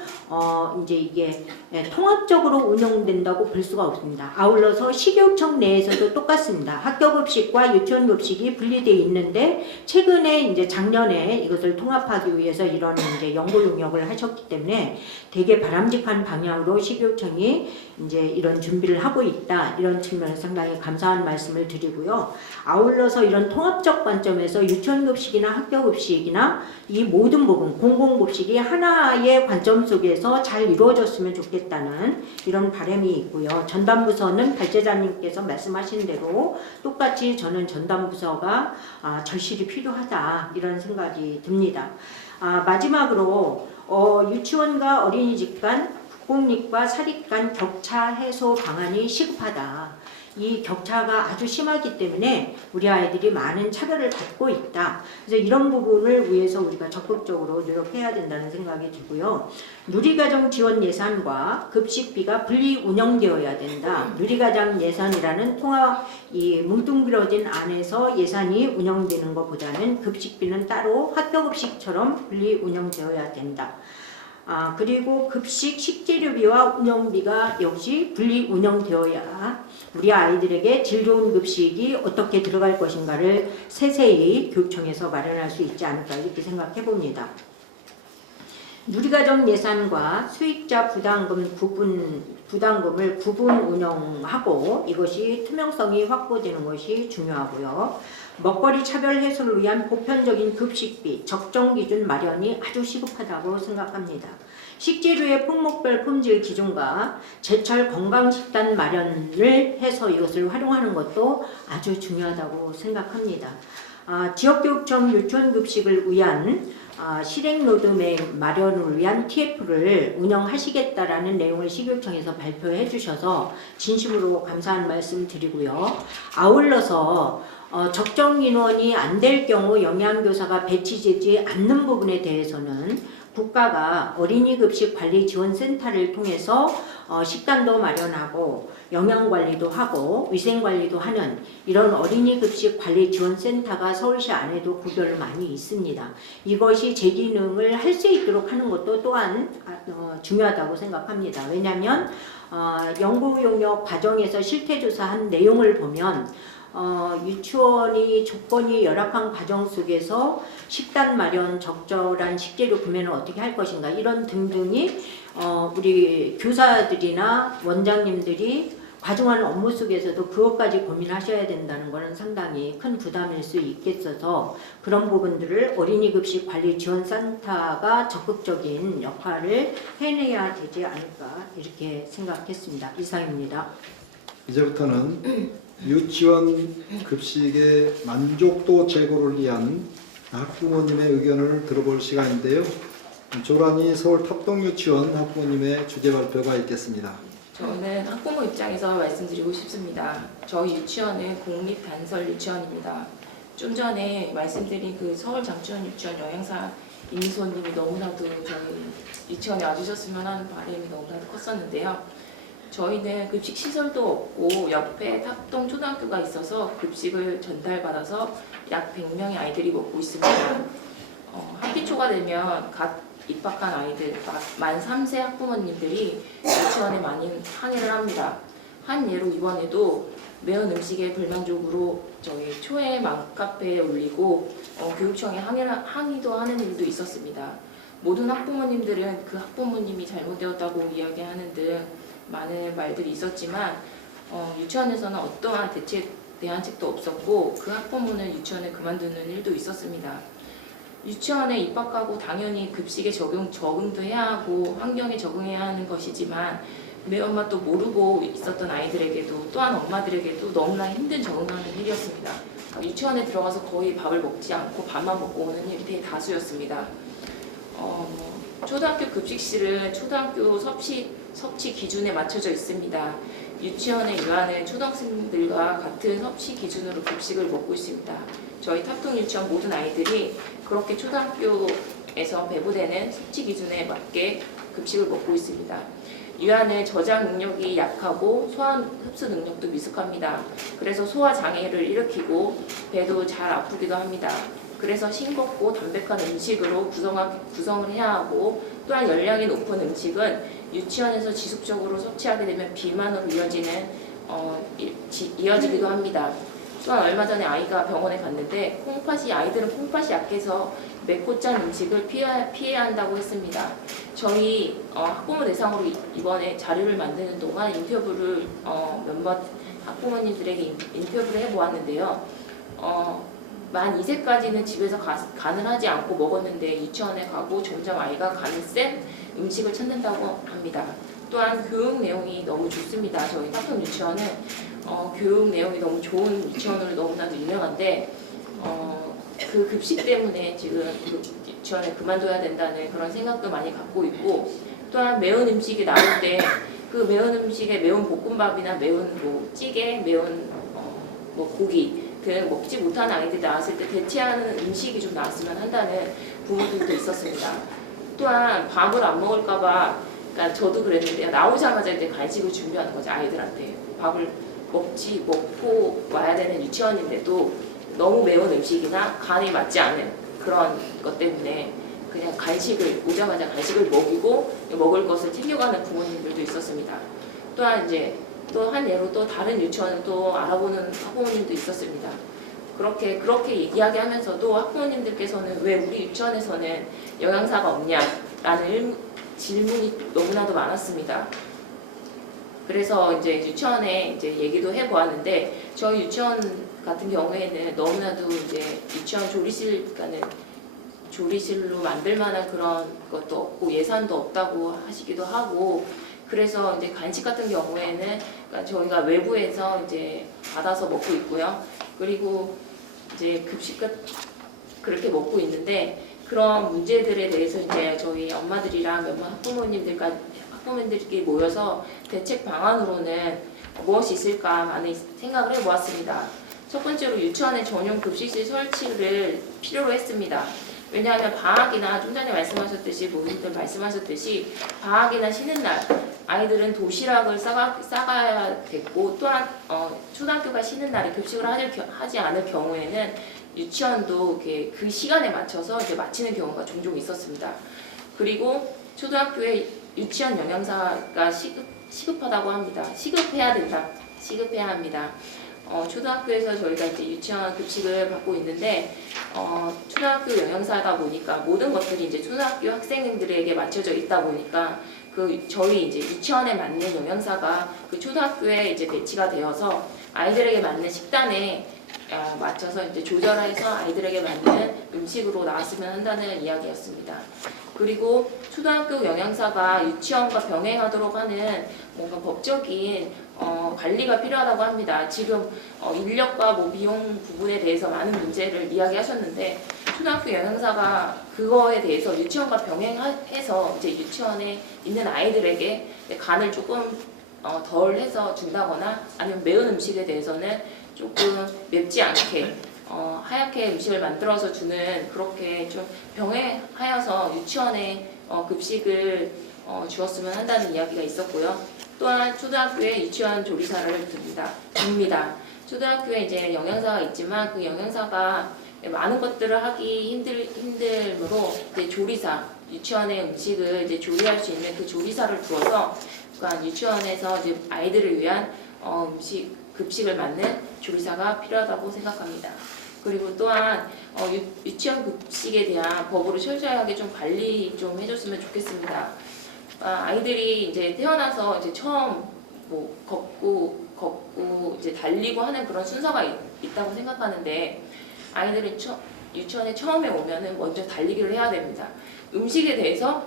이제 이게 통합적으로 운영된다고 볼 수가 없습니다. 아울러서 시교육청 내에서도 똑같습니다. 학교급식과 유치원급식이 분리되어 있는데 최근에 이제 작년에 이것을 통합하기 위해서 이런 이제 연구 용역을 하셨기 때문에 되게 바람직한 방향으로 시교육청이 이제 이런 준비를 하고 있다. 이런 측면에서 상당히 감사한 말씀을 드리고요. 아울러서 이런 통합적 관점에서 유치원급식이나 학교급식이나 이 모든 부분 공공급식이 하나의 관점 속에서 잘 이루어졌으면 좋겠다는 이런 바람이 있고요. 전담부서는 발제자님께서 말씀하신 대로 똑같이 저는 전담부서가 절실히 필요하다 이런 생각이 듭니다. 마지막으로 유치원과 어린이집 간 국공립과 사립 간 격차 해소 방안이 시급하다. 이 격차가 아주 심하기 때문에 우리 아이들이 많은 차별을 받고 있다. 그래서 이런 부분을 위해서 우리가 적극적으로 노력해야 된다는 생각이 들고요. 누리과정 지원 예산과 급식비가 분리 운영되어야 된다. 누리과정 예산이라는 통합 이 뭉뚱그려진 안에서 예산이 운영되는 것보다는 급식비는 따로 학교급식처럼 분리 운영되어야 된다. 그리고 급식 식재료비와 운영비가 역시 분리 운영되어야 우리 아이들에게 질 좋은 급식이 어떻게 들어갈 것인가를 세세히 교육청에서 마련할 수 있지 않을까 이렇게 생각해 봅니다. 누리과정 예산과 수익자 부담금을 구분 운영하고 이것이 투명성이 확보되는 것이 중요하고요. 먹거리 차별 해소를 위한 보편적인 급식비 적정 기준 마련이 아주 시급하다고 생각합니다. 식재료의 품목별 품질 기준과 제철 건강식단 마련을 해서 이것을 활용하는 것도 아주 중요하다고 생각합니다. 지역교육청 유치원급식을 위한 실행 로드맵 마련을 위한 TF를 운영하시겠다라는 내용을 시교육청에서 발표해 주셔서 진심으로 감사한 말씀 드리고요. 아울러서 적정 인원이 안 될 경우 영양교사가 배치되지 않는 부분에 대해서는 국가가 어린이급식 관리지원센터를 통해서 식단도 마련하고 영양관리도 하고 위생관리도 하는 이런 어린이급식 관리지원센터가 서울시 안에도 구별을 많이 있습니다. 이것이 제 기능을 할 수 있도록 하는 것도 또한 중요하다고 생각합니다. 왜냐하면 연구 용역 과정에서 실태조사한 내용을 보면 유치원이 조건이 열악한 과정 속에서 식단 마련, 적절한 식재료 구매는 어떻게 할 것인가 이런 등등이 우리 교사들이나 원장님들이 과중한 업무 속에서도 그것까지 고민하셔야 된다는 것은 상당히 큰 부담일 수 있겠어서 그런 부분들을 어린이급식 관리지원센터가 적극적인 역할을 해내야 되지 않을까 이렇게 생각했습니다. 이상입니다. 이제부터는 유치원 급식의 만족도 제고를 위한 학부모님의 의견을 들어볼 시간인데요. 조란이 서울 탑동유치원 학부모님의 주제 발표가 있겠습니다. 저는 학부모 입장에서 말씀드리고 싶습니다. 저희 유치원은 공립단설 유치원입니다. 좀 전에 말씀드린 그 서울 장주원 유치원 여행사 임미소님이 너무나도 저희 유치원에 와주셨으면 하는 바람이 너무나도 컸었는데요. 저희는 급식 시설도 없고 옆에 탑동 초등학교가 있어서 급식을 전달받아서 약 100명의 아이들이 먹고 있습니다. 학기초가 되면 갓 입학한 아이들 만 3세 학부모님들이 유치원에 많이 항의를 합니다. 한 예로 이번에도 매운 음식에 불만족으로 저희 초에 맘카페에 올리고 교육청에 항의도 하는 일도 있었습니다. 모든 학부모님들은 그 학부모님이 잘못되었다고 이야기하는 등 많은 말들이 있었지만 유치원에서는 어떠한 대안책도 없었고 그 학부모는 유치원을 그만두는 일도 있었습니다. 유치원에 입학하고 당연히 급식에 적응도 해야 하고 환경에 적응해야 하는 것이지만 매운맛도 모르고 있었던 아이들에게도 또한 엄마들에게도 너무나 힘든 적응하는 일이었습니다. 유치원에 들어가서 거의 밥을 먹지 않고 밥만 먹고 오는 일이 다수였습니다. 초등학교 급식실은 초등학교 섭취 기준에 맞춰져 있습니다. 유치원에 유한은 초등학생들과 같은 섭취 기준으로 급식을 먹고 있습니다. 저희 탑동 유치원 모든 아이들이 그렇게 초등학교에 유한에서 배부되는 수치 기준에 맞게 급식을 먹고 있습니다. 유한은 저장 능력이 약하고 소화 흡수 능력도 미숙합니다. 그래서 소화 장애를 일으키고 배도 잘 아프기도 합니다. 그래서 싱겁고 담백한 음식으로 구성을 해야 하고, 또한 열량이 높은 음식은 유치원에서 지속적으로 섭취하게 되면 비만으로 이어지기도 합니다. 또한 얼마 전에 아이가 병원에 갔는데 아이들은 콩팥이 약해서 맵고 짠 음식을 피해야 한다고 했습니다. 저희 학부모 대상으로 이번에 자료를 만드는 동안 인터뷰를 몇몇 학부모님들에게 인터뷰를 해보았는데요. 만 2세까지는 집에서 간을 하지 않고 먹었는데 유치원에 가고 점점 아이가 간을 센 음식을 찾는다고 합니다. 또한 교육 내용이 너무 좋습니다. 저희 탁평 유치원은 교육 내용이 너무 좋은 유치원으로 너무나도 유명한데 그 급식 때문에 지금 유치원을 그만둬야 된다는 그런 생각도 많이 갖고 있고, 또한 매운 음식이 나올 때 그 매운 음식에 매운 볶음밥이나 매운 찌개, 매운 고기 먹지 못하는 아이들이 나왔을 때 대체하는 음식이 좀 나왔으면 한다는 부모들도 있었습니다. 또한 밥을 안 먹을까봐, 그러니까 저도 그랬는데요. 나오자마자 이제 간식을 준비하는 거죠, 아이들한테. 밥을 먹고 와야 되는 유치원인데도 너무 매운 음식이나 간이 맞지 않은 그런 것 때문에 그냥 오자마자 간식을 먹이고 먹을 것을 챙겨가는 부모님들도 있었습니다. 또한 이제 또 한 예로 또 다른 유치원을 또 알아보는 학부모님도 있었습니다. 그렇게 이야기하면서도 학부모님들께서는 왜 우리 유치원에서는 영양사가 없냐라는 질문이 너무나도 많았습니다. 그래서 이제 유치원에 이제 얘기도 해보았는데, 저희 유치원 같은 경우에는 너무나도 이제 유치원 조리실로 만들 만한 그런 것도 없고 예산도 없다고 하시기도 하고, 그래서 이제 간식 같은 경우에는 그러니까 저희가 외부에서 이제 받아서 먹고 있고요. 그리고 이제 급식 그렇게 먹고 있는데, 그런 문제들에 대해서 이제 저희 엄마들이랑 몇몇 학부모님들끼리 모여서 대책 방안으로는 무엇이 있을까 많이 생각을 해보았습니다. 첫 번째로 유치원의 전용 급식실 설치를 필요로 했습니다. 왜냐하면 방학이나 좀 전에 모임들 말씀하셨듯이 방학이나 쉬는 날 아이들은 도시락을 싸가야 됐고, 또한 초등학교가 쉬는 날에 급식을 하지 않을 경우에는 유치원도 그 시간에 맞춰서 이제 마치는 경우가 종종 있었습니다. 그리고 초등학교에 유치원 영양사가 시급하다고 합니다. 시급해야 합니다. 초등학교에서 저희가 이제 유치원 급식을 받고 있는데, 초등학교 영양사다 보니까 모든 것들이 이제 초등학교 학생들에게 맞춰져 있다 보니까 저희 이제 유치원에 맞는 영양사가 그 초등학교에 이제 배치가 되어서 아이들에게 맞는 식단에 맞춰서 이제 조절해서 아이들에게 맞는 음식으로 나왔으면 한다는 이야기였습니다. 그리고 초등학교 영양사가 유치원과 병행하도록 하는 뭔가 법적인 관리가 필요하다고 합니다. 지금 인력과 비용 부분에 대해서 많은 문제를 이야기하셨는데, 초등학교 영양사가 그거에 대해서 유치원과 병행해서 이제 유치원에 있는 아이들에게 간을 조금 덜 해서 준다거나, 아니면 매운 음식에 대해서는 조금 맵지 않게 하얗게 음식을 만들어서 주는, 그렇게 좀 병행하여서 유치원에 급식을 주었으면 한다는 이야기가 있었고요. 또한 초등학교에 유치원 조리사를 둡니다. 초등학교에 이제 영양사가 있지만 그 영양사가 많은 것들을 하기 힘들므로 이제 유치원의 음식을 이제 조리할 수 있는 그 조리사를 두어서, 그러니까 유치원에서 이제 아이들을 위한 급식을 맞는 조리사가 필요하다고 생각합니다. 그리고 또한 유치원 급식에 대한 법으로 철저하게 좀 관리 좀 해줬으면 좋겠습니다. 아이들이 이제 태어나서 이제 처음 걷고 이제 달리고 하는 그런 순서가 있다고 생각하는데, 아이들이 유치원에 처음에 오면은 먼저 달리기를 해야 됩니다. 음식에 대해서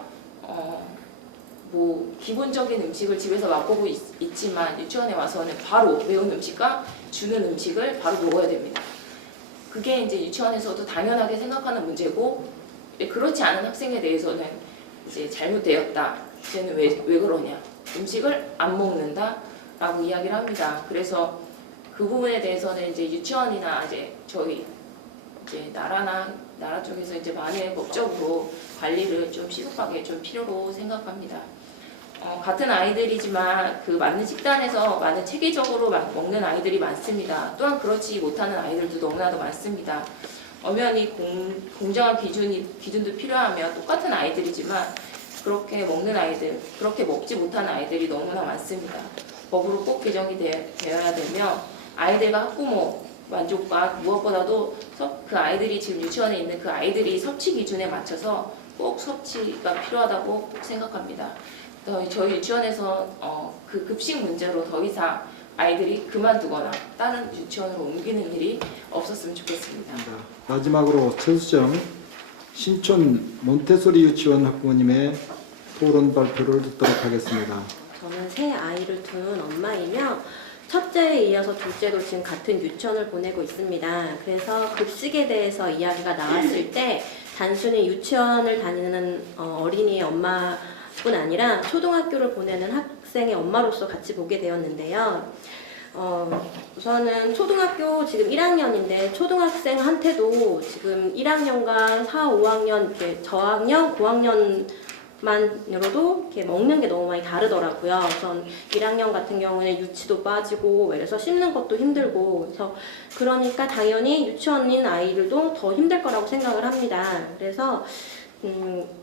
기본적인 음식을 집에서 맛보고 있지만 유치원에 와서는 바로 매운 음식과 주는 음식을 바로 먹어야 됩니다. 그게 이제 유치원에서도 당연하게 생각하는 문제고, 그렇지 않은 학생에 대해서는 이제 잘못되었다. 쟤는 왜 그러냐? 음식을 안 먹는다라고 이야기를 합니다. 그래서 그 부분에 대해서는 이제 유치원이나 이제 저희 이제 나라나 나라 쪽에서 이제 많은 법적으로 관리를 좀 시급하게 좀 필요로 생각합니다. 같은 아이들이지만 그 맞는 식단에서 많은 체계적으로 먹는 아이들이 많습니다. 또한 그렇지 못하는 아이들도 너무나도 많습니다. 엄연히 공정한 기준도 필요하며 똑같은 아이들이지만 그렇게 먹는 아이들, 그렇게 먹지 못하는 아이들이 너무나 많습니다. 법으로 꼭 개정이 되어야 되며 아이들과 학부모 만족과 무엇보다도 그 아이들이 지금 유치원에 있는 그 아이들이 섭취 기준에 맞춰서 꼭 섭취가 필요하다고 생각합니다. 저희 유치원에서 그 급식 문제로 더 이상 아이들이 그만두거나 다른 유치원으로 옮기는 일이 없었으면 좋겠습니다. 마지막으로 천수정 신촌 몬테소리 유치원 학부모님의 토론 발표를 듣도록 하겠습니다. 저는 새 아이를 둔 엄마이며 첫째에 이어서 둘째도 지금 같은 유치원을 보내고 있습니다. 그래서 급식에 대해서 이야기가 나왔을 때 단순히 유치원을 다니는 어린이의 엄마뿐 아니라 초등학교를 보내는 학생의 엄마로서 같이 보게 되었는데요. 우선은 초등학교 지금 1학년인데 초등학생한테도 지금 1학년과 4, 5학년 이렇게 저학년, 고학년만으로도 이렇게 먹는 게 너무 많이 다르더라고요. 우선 1학년 같은 경우는 유치도 빠지고 그래서 씹는 것도 힘들고 그러니까 당연히 유치원인 아이들도 더 힘들 거라고 생각을 합니다. 그래서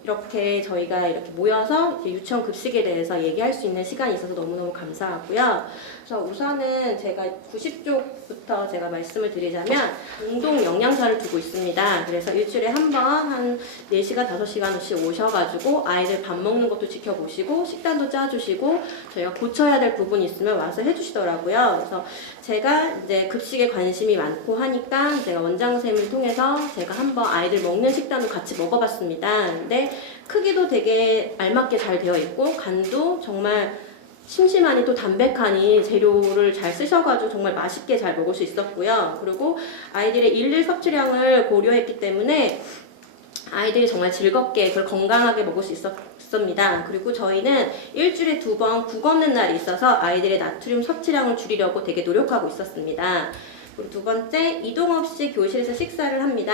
이렇게 저희가 이렇게 모여서 유치원 급식에 대해서 얘기할 수 있는 시간이 있어서 너무너무 감사하고요. 그래서 우선은 제가 90쪽부터 제가 말씀을 드리자면 공동 영양사를 두고 있습니다. 그래서 일주일에 한 번 한 4시간, 5시간씩 오셔가지고 아이들 밥 먹는 것도 지켜보시고 식단도 짜주시고 저희가 고쳐야 될 부분이 있으면 와서 해주시더라고요. 그래서 제가 이제 급식에 관심이 많고 하니까 제가 원장 선생님을 통해서 제가 한번 아이들 먹는 식단도 같이 먹어봤습니다. 근데 크기도 되게 알맞게 잘 되어 있고 간도 정말 심심하니 또 담백하니 재료를 잘 쓰셔가지고 정말 맛있게 잘 먹을 수 있었고요. 그리고 아이들의 일일 섭취량을 고려했기 때문에 아이들이 정말 즐겁게 그걸 건강하게 먹을 수 있었습니다. 그리고 저희는 일주일에 2번 국 없는 날이 있어서 아이들의 나트륨 섭취량을 줄이려고 되게 노력하고 있었습니다. 그리고 두 번째, 이동 없이 교실에서 식사를 합니다.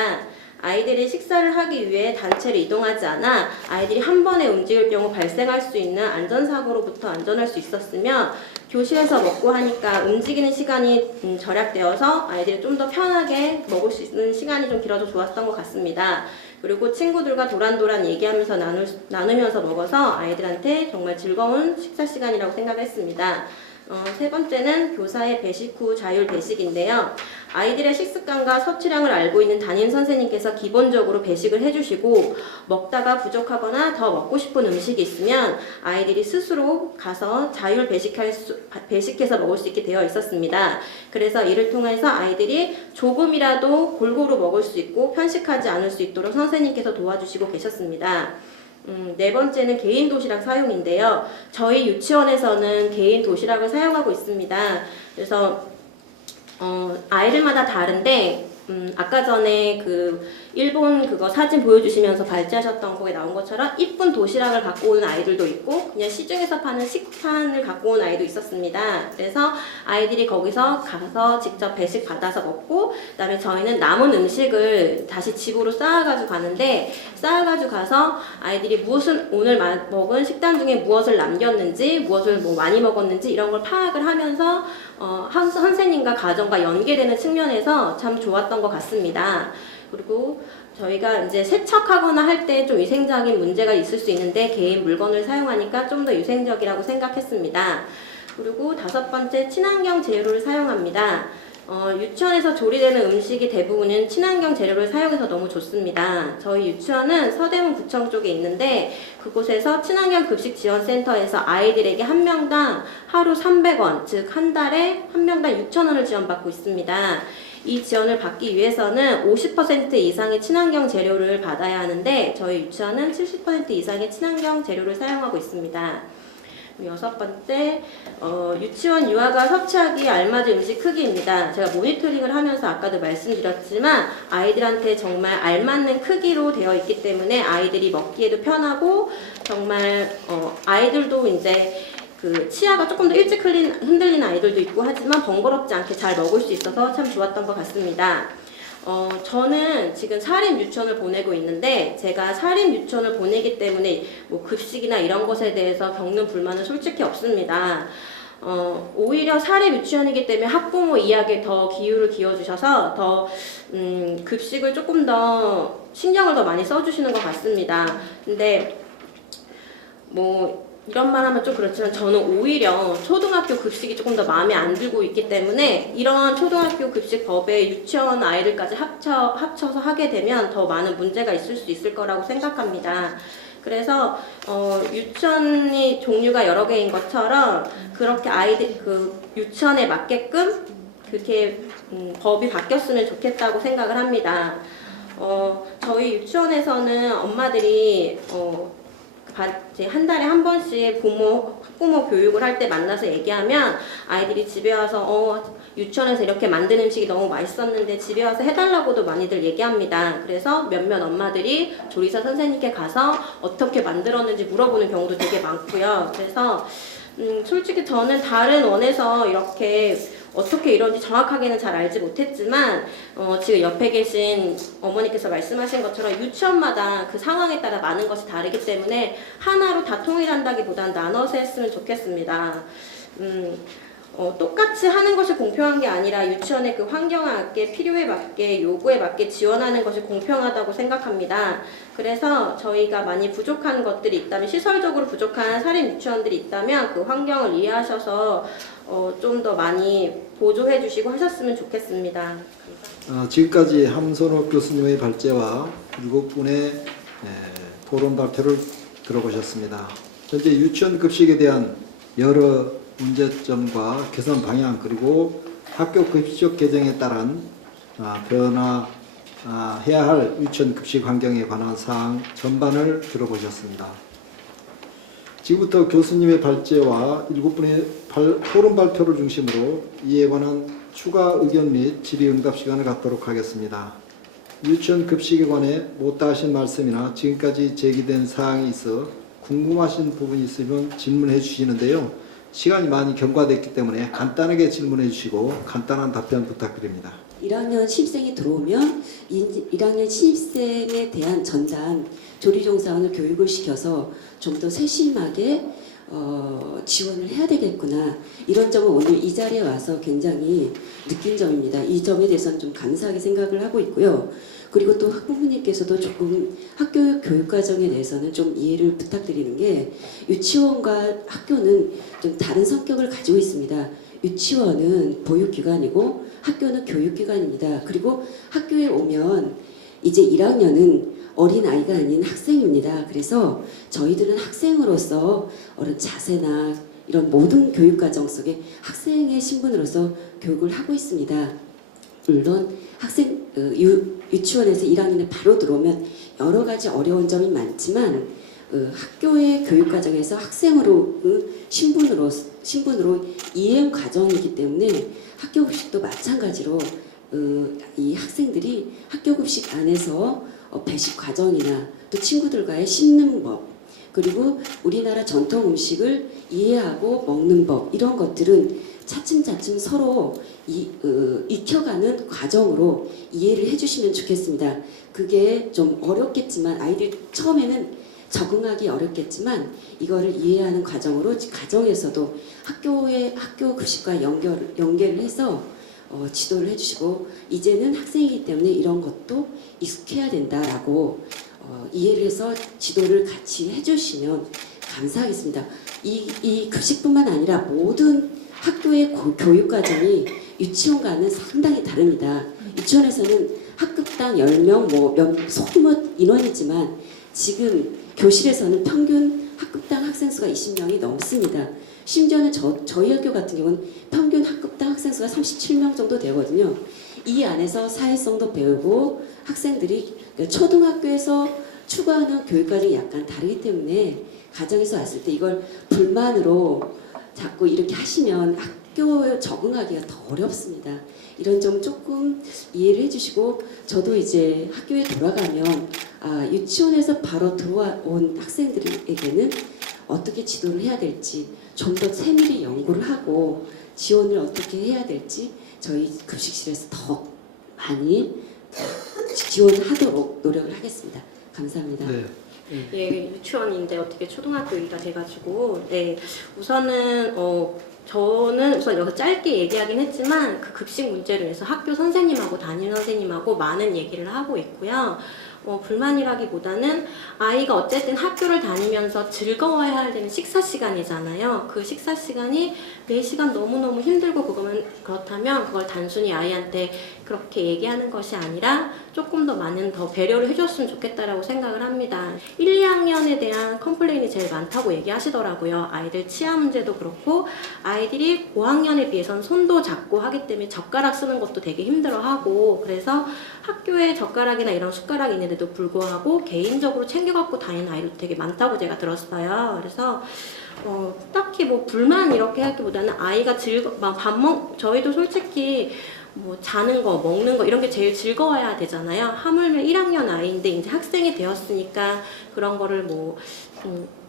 아이들이 식사를 하기 위해 단체로 이동하지 않아 아이들이 한 번에 움직일 경우 발생할 수 있는 안전사고로부터 안전할 수 있었으며 교실에서 먹고 하니까 움직이는 시간이 절약되어서 아이들이 좀 더 편하게 먹을 수 있는 시간이 좀 길어져 좋았던 것 같습니다. 그리고 친구들과 도란도란 얘기하면서 나누면서 먹어서 아이들한테 정말 즐거운 식사 시간이라고 생각했습니다. 세 번째는 교사의 배식 후 자율 배식인데요. 아이들의 식습관과 섭취량을 알고 있는 담임 선생님께서 기본적으로 배식을 해주시고 먹다가 부족하거나 더 먹고 싶은 음식이 있으면 아이들이 스스로 가서 자율 배식해서 먹을 수 있게 되어 있었습니다. 그래서 이를 통해서 아이들이 조금이라도 골고루 먹을 수 있고 편식하지 않을 수 있도록 선생님께서 도와주시고 계셨습니다. 네 번째는 개인 도시락 사용인데요. 저희 유치원에서는 개인 도시락을 사용하고 있습니다. 그래서 아이들마다 다른데 아까 전에 그 일본 그거 사진 보여주시면서 발제하셨던 거에 나온 것처럼 이쁜 도시락을 갖고 오는 아이들도 있고 그냥 시중에서 파는 식판을 갖고 온 아이도 있었습니다. 그래서 아이들이 거기서 가서 직접 배식 받아서 먹고 그다음에 저희는 남은 음식을 다시 집으로 쌓아가지고 가는데 쌓아가지고 가서 아이들이 무엇을 오늘 먹은 식단 중에 무엇을 남겼는지 무엇을 뭐 많이 먹었는지 이런 걸 파악을 하면서 선생님과 가정과 연계되는 측면에서 참 좋았던 것 같습니다. 그리고 저희가 이제 세척하거나 할 때 좀 위생적인 문제가 있을 수 있는데 개인 물건을 사용하니까 좀 더 위생적이라고 생각했습니다. 그리고 다섯 번째, 친환경 재료를 사용합니다. 유치원에서 조리되는 음식이 대부분은 친환경 재료를 사용해서 너무 좋습니다. 저희 유치원은 서대문 구청 쪽에 있는데 그곳에서 친환경 급식 지원센터에서 아이들에게 한 명당 하루 300원, 즉 한 달에 한 명당 6,000원을 지원받고 있습니다. 이 지원을 받기 위해서는 50% 이상의 친환경 재료를 받아야 하는데 저희 유치원은 70% 이상의 친환경 재료를 사용하고 있습니다. 여섯 번째, 유치원 유아가 섭취하기에 알맞은 음식 크기입니다. 제가 모니터링을 하면서 아까도 말씀드렸지만 아이들한테 정말 알맞는 크기로 되어 있기 때문에 아이들이 먹기에도 편하고 정말 아이들도 이제 그 치아가 조금 더 일찍 흔들리는 아이들도 있고 하지만 번거롭지 않게 잘 먹을 수 있어서 참 좋았던 것 같습니다. 저는 지금 사립 유치원을 보내고 있는데 제가 사립 유치원을 보내기 때문에 뭐 급식이나 이런 것에 대해서 겪는 불만은 솔직히 없습니다. 오히려 사립 유치원이기 때문에 학부모 이야기에 더 기울을 기워주셔서 더 급식을 조금 더 신경을 더 많이 써주시는 것 같습니다. 근데 뭐 이런 말 하면 좀 그렇지만 저는 오히려 초등학교 급식이 조금 더 마음에 안 들고 있기 때문에 이런 초등학교 급식 법에 유치원 아이들까지 합쳐서 하게 되면 더 많은 문제가 있을 수 있을 거라고 생각합니다. 그래서 유치원이 종류가 여러 개인 것처럼 그렇게 아이들 그 유치원에 맞게끔 그렇게 법이 바뀌었으면 좋겠다고 생각을 합니다. 저희 유치원에서는 엄마들이 한 달에 한 번씩 학부모 교육을 할 때 만나서 얘기하면 아이들이 집에 와서 유치원에서 이렇게 만든 음식이 너무 맛있었는데 집에 와서 해달라고도 많이들 얘기합니다. 그래서 몇몇 엄마들이 조리사 선생님께 가서 어떻게 만들었는지 물어보는 경우도 되게 많고요. 그래서 솔직히 저는 다른 원에서 이렇게 어떻게 이런지 정확하게는 잘 알지 못했지만 지금 옆에 계신 어머니께서 말씀하신 것처럼 유치원마다 그 상황에 따라 많은 것이 다르기 때문에 하나로 다 통일한다기보다는 나눠서 했으면 좋겠습니다. 똑같이 하는 것이 공평한 게 아니라 유치원의 그 환경에 맞게 필요에 맞게 요구에 맞게 지원하는 것이 공평하다고 생각합니다. 그래서 저희가 많이 부족한 것들이 있다면 시설적으로 부족한 사립 유치원들이 있다면 그 환경을 이해하셔서 좀 더 많이 보조해 주시고 하셨으면 좋겠습니다. 지금까지 함선호 교수님의 발제와 7분의 토론 발표를 들어보셨습니다. 현재 유치원 급식에 대한 여러 문제점과 개선 방향 그리고 학교 급식 개정에 따른 변화해야 할 유치원 급식 환경에 관한 사항 전반을 들어보셨습니다. 지금부터 교수님의 발제와 7분의 토론 발표를 중심으로 이에 관한 추가 의견 및 질의응답 시간을 갖도록 하겠습니다. 유치원 급식에 관해 못다 하신 말씀이나 지금까지 제기된 사항이 있어 궁금하신 부분이 있으면 질문해 주시는데요. 시간이 많이 경과됐기 때문에 간단하게 질문해 주시고 간단한 답변 부탁드립니다. 1학년 신입생이 들어오면 1학년 신입생에 대한 전담 조리종사원을 교육을 시켜서 좀 더 세심하게 지원을 해야 되겠구나. 이런 점은 오늘 이 자리에 와서 굉장히 느낀 점입니다. 이 점에 대해서는 좀 감사하게 생각을 하고 있고요. 그리고 또 학부모님께서도 조금 학교 교육과정에 대해서는 좀 이해를 부탁드리는 게 유치원과 학교는 좀 다른 성격을 가지고 있습니다. 유치원은 보육기관이고 학교는 교육기관입니다. 그리고 학교에 오면 이제 1학년은 어린아이가 아닌 학생입니다. 그래서 저희들은 학생으로서 어떤 자세나 이런 모든 교육과정 속에 학생의 신분으로서 교육을 하고 있습니다. 물론 유치원에서 1학년에 바로 들어오면 여러 가지 어려운 점이 많지만 학교의 교육과정에서 학생으로 신분으로 이행 과정이기 때문에 학교급식도 마찬가지로 이 학생들이 학교급식 안에서 배식 과정이나 또 친구들과의 씹는 법 그리고 우리나라 전통 음식을 이해하고 먹는 법 이런 것들은 차츰차츰 서로 익혀가는 과정으로 이해를 해주시면 좋겠습니다. 그게 좀 어렵겠지만 아이들 처음에는 적응하기 어렵겠지만 이거를 이해하는 과정으로 가정에서도 학교 급식과 연계를 해서 지도를 해주시고 이제는 학생이기 때문에 이런 것도 익숙해야 된다라고 이해를 해서 지도를 같이 해주시면 감사하겠습니다. 이 급식뿐만 아니라 모든 학교의 교육과정이 유치원과는 상당히 다릅니다. 유치원에서는 학급당 10명 소규모 인원이지만 지금 교실에서는 평균 학급당 학생 수가 20명이 넘습니다. 심지어는 저희 학교 같은 경우는 평균 학급당 학생 수가 37명 정도 되거든요. 이 안에서 사회성도 배우고 학생들이 초등학교에서 추구하는 교육과정이 약간 다르기 때문에 가정에서 왔을 때 이걸 불만으로 자꾸 이렇게 하시면 학교에 적응하기가 더 어렵습니다. 이런 점 조금 이해를 해주시고 저도 이제 학교에 돌아가면 유치원에서 바로 들어온 학생들에게는 어떻게 지도를 해야 될지 좀 더 세밀히 연구를 하고 지원을 어떻게 해야 될지 저희 급식실에서 더 많이 지원하도록 노력을 하겠습니다. 감사합니다. 네. 예, 유치원인데 어떻게 초등학교 일이 다 돼가지고 네 우선은 저는 우선 여기서 짧게 얘기하긴 했지만 그 급식 문제로 해서 학교 선생님하고 담임 선생님하고 많은 얘기를 하고 있고요. 불만이라기보다는 아이가 어쨌든 학교를 다니면서 즐거워해야 되는 식사 시간이잖아요. 그 식사 시간이 4시간 너무너무 힘들고 그렇다면 그걸 단순히 아이한테 그렇게 얘기하는 것이 아니라 조금 더 많은 더 배려를 해줬으면 좋겠다라고 생각을 합니다. 1, 2학년에 대한 컴플레인이 제일 많다고 얘기하시더라고요. 아이들 치아 문제도 그렇고 아이들이 고학년에 비해서는 손도 작고 하기 때문에 젓가락 쓰는 것도 되게 힘들어하고 그래서 학교에 젓가락이나 이런 숟가락이 있는데도 불구하고 개인적으로 챙겨갖고 다니는 아이도 되게 많다고 제가 들었어요. 그래서 딱히 뭐 불만 이렇게 하기보다는 아이가 저희도 솔직히 뭐 자는 거, 먹는 거 이런 게 제일 즐거워야 되잖아요. 하물며 1학년 아이인데 이제 학생이 되었으니까 그런 거를 뭐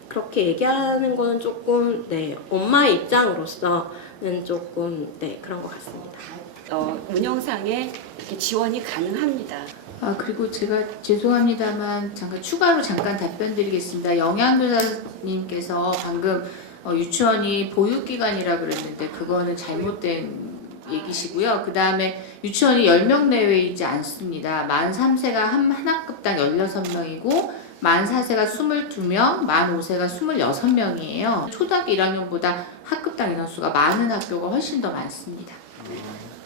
그렇게 얘기하는 거는 조금 네 엄마의 입장으로서는 조금 네 그런 것 같습니다. 운영상에 이렇게 지원이 가능합니다. 그리고 제가 죄송합니다만 추가로 잠깐 답변드리겠습니다. 영양교사님께서 방금 유치원이 보육기관이라 그랬는데 그거는 잘못된 얘기시고요. 그 다음에 유치원이 10명 내외이지 않습니다. 만 3세가 한 학급당 16명이고 만 4세가 22명, 만 5세가 26명이에요. 초등학교 1학년보다 학급당 인원수가 많은 학교가 훨씬 더 많습니다.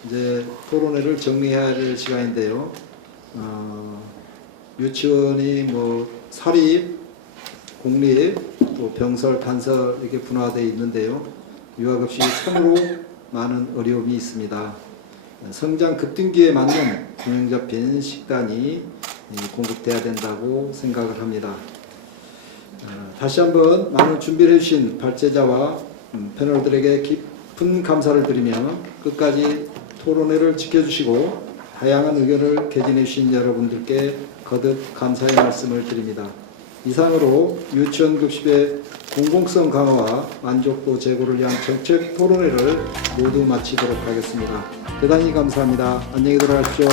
이제 토론회를 정리해야 될 시간인데요. 유치원이 뭐 사립, 공립, 또 병설, 단설 이렇게 분화되어 있는데요. 유아급식이 참으로 많은 어려움이 있습니다. 성장 급등기에 맞는 균형 잡힌 식단이 공급돼야 된다고 생각을 합니다. 다시 한번 많은 준비를 해주신 발제자와 패널들에게 깊은 감사를 드리며 끝까지 토론회를 지켜주시고 다양한 의견을 개진해 주신 여러분들께 거듭 감사의 말씀을 드립니다. 이상으로 유치원 급식의 공공성 강화와 만족도 제고를 위한 정책 토론회를 모두 마치도록 하겠습니다. 대단히 감사합니다. 안녕히 들어가십시오.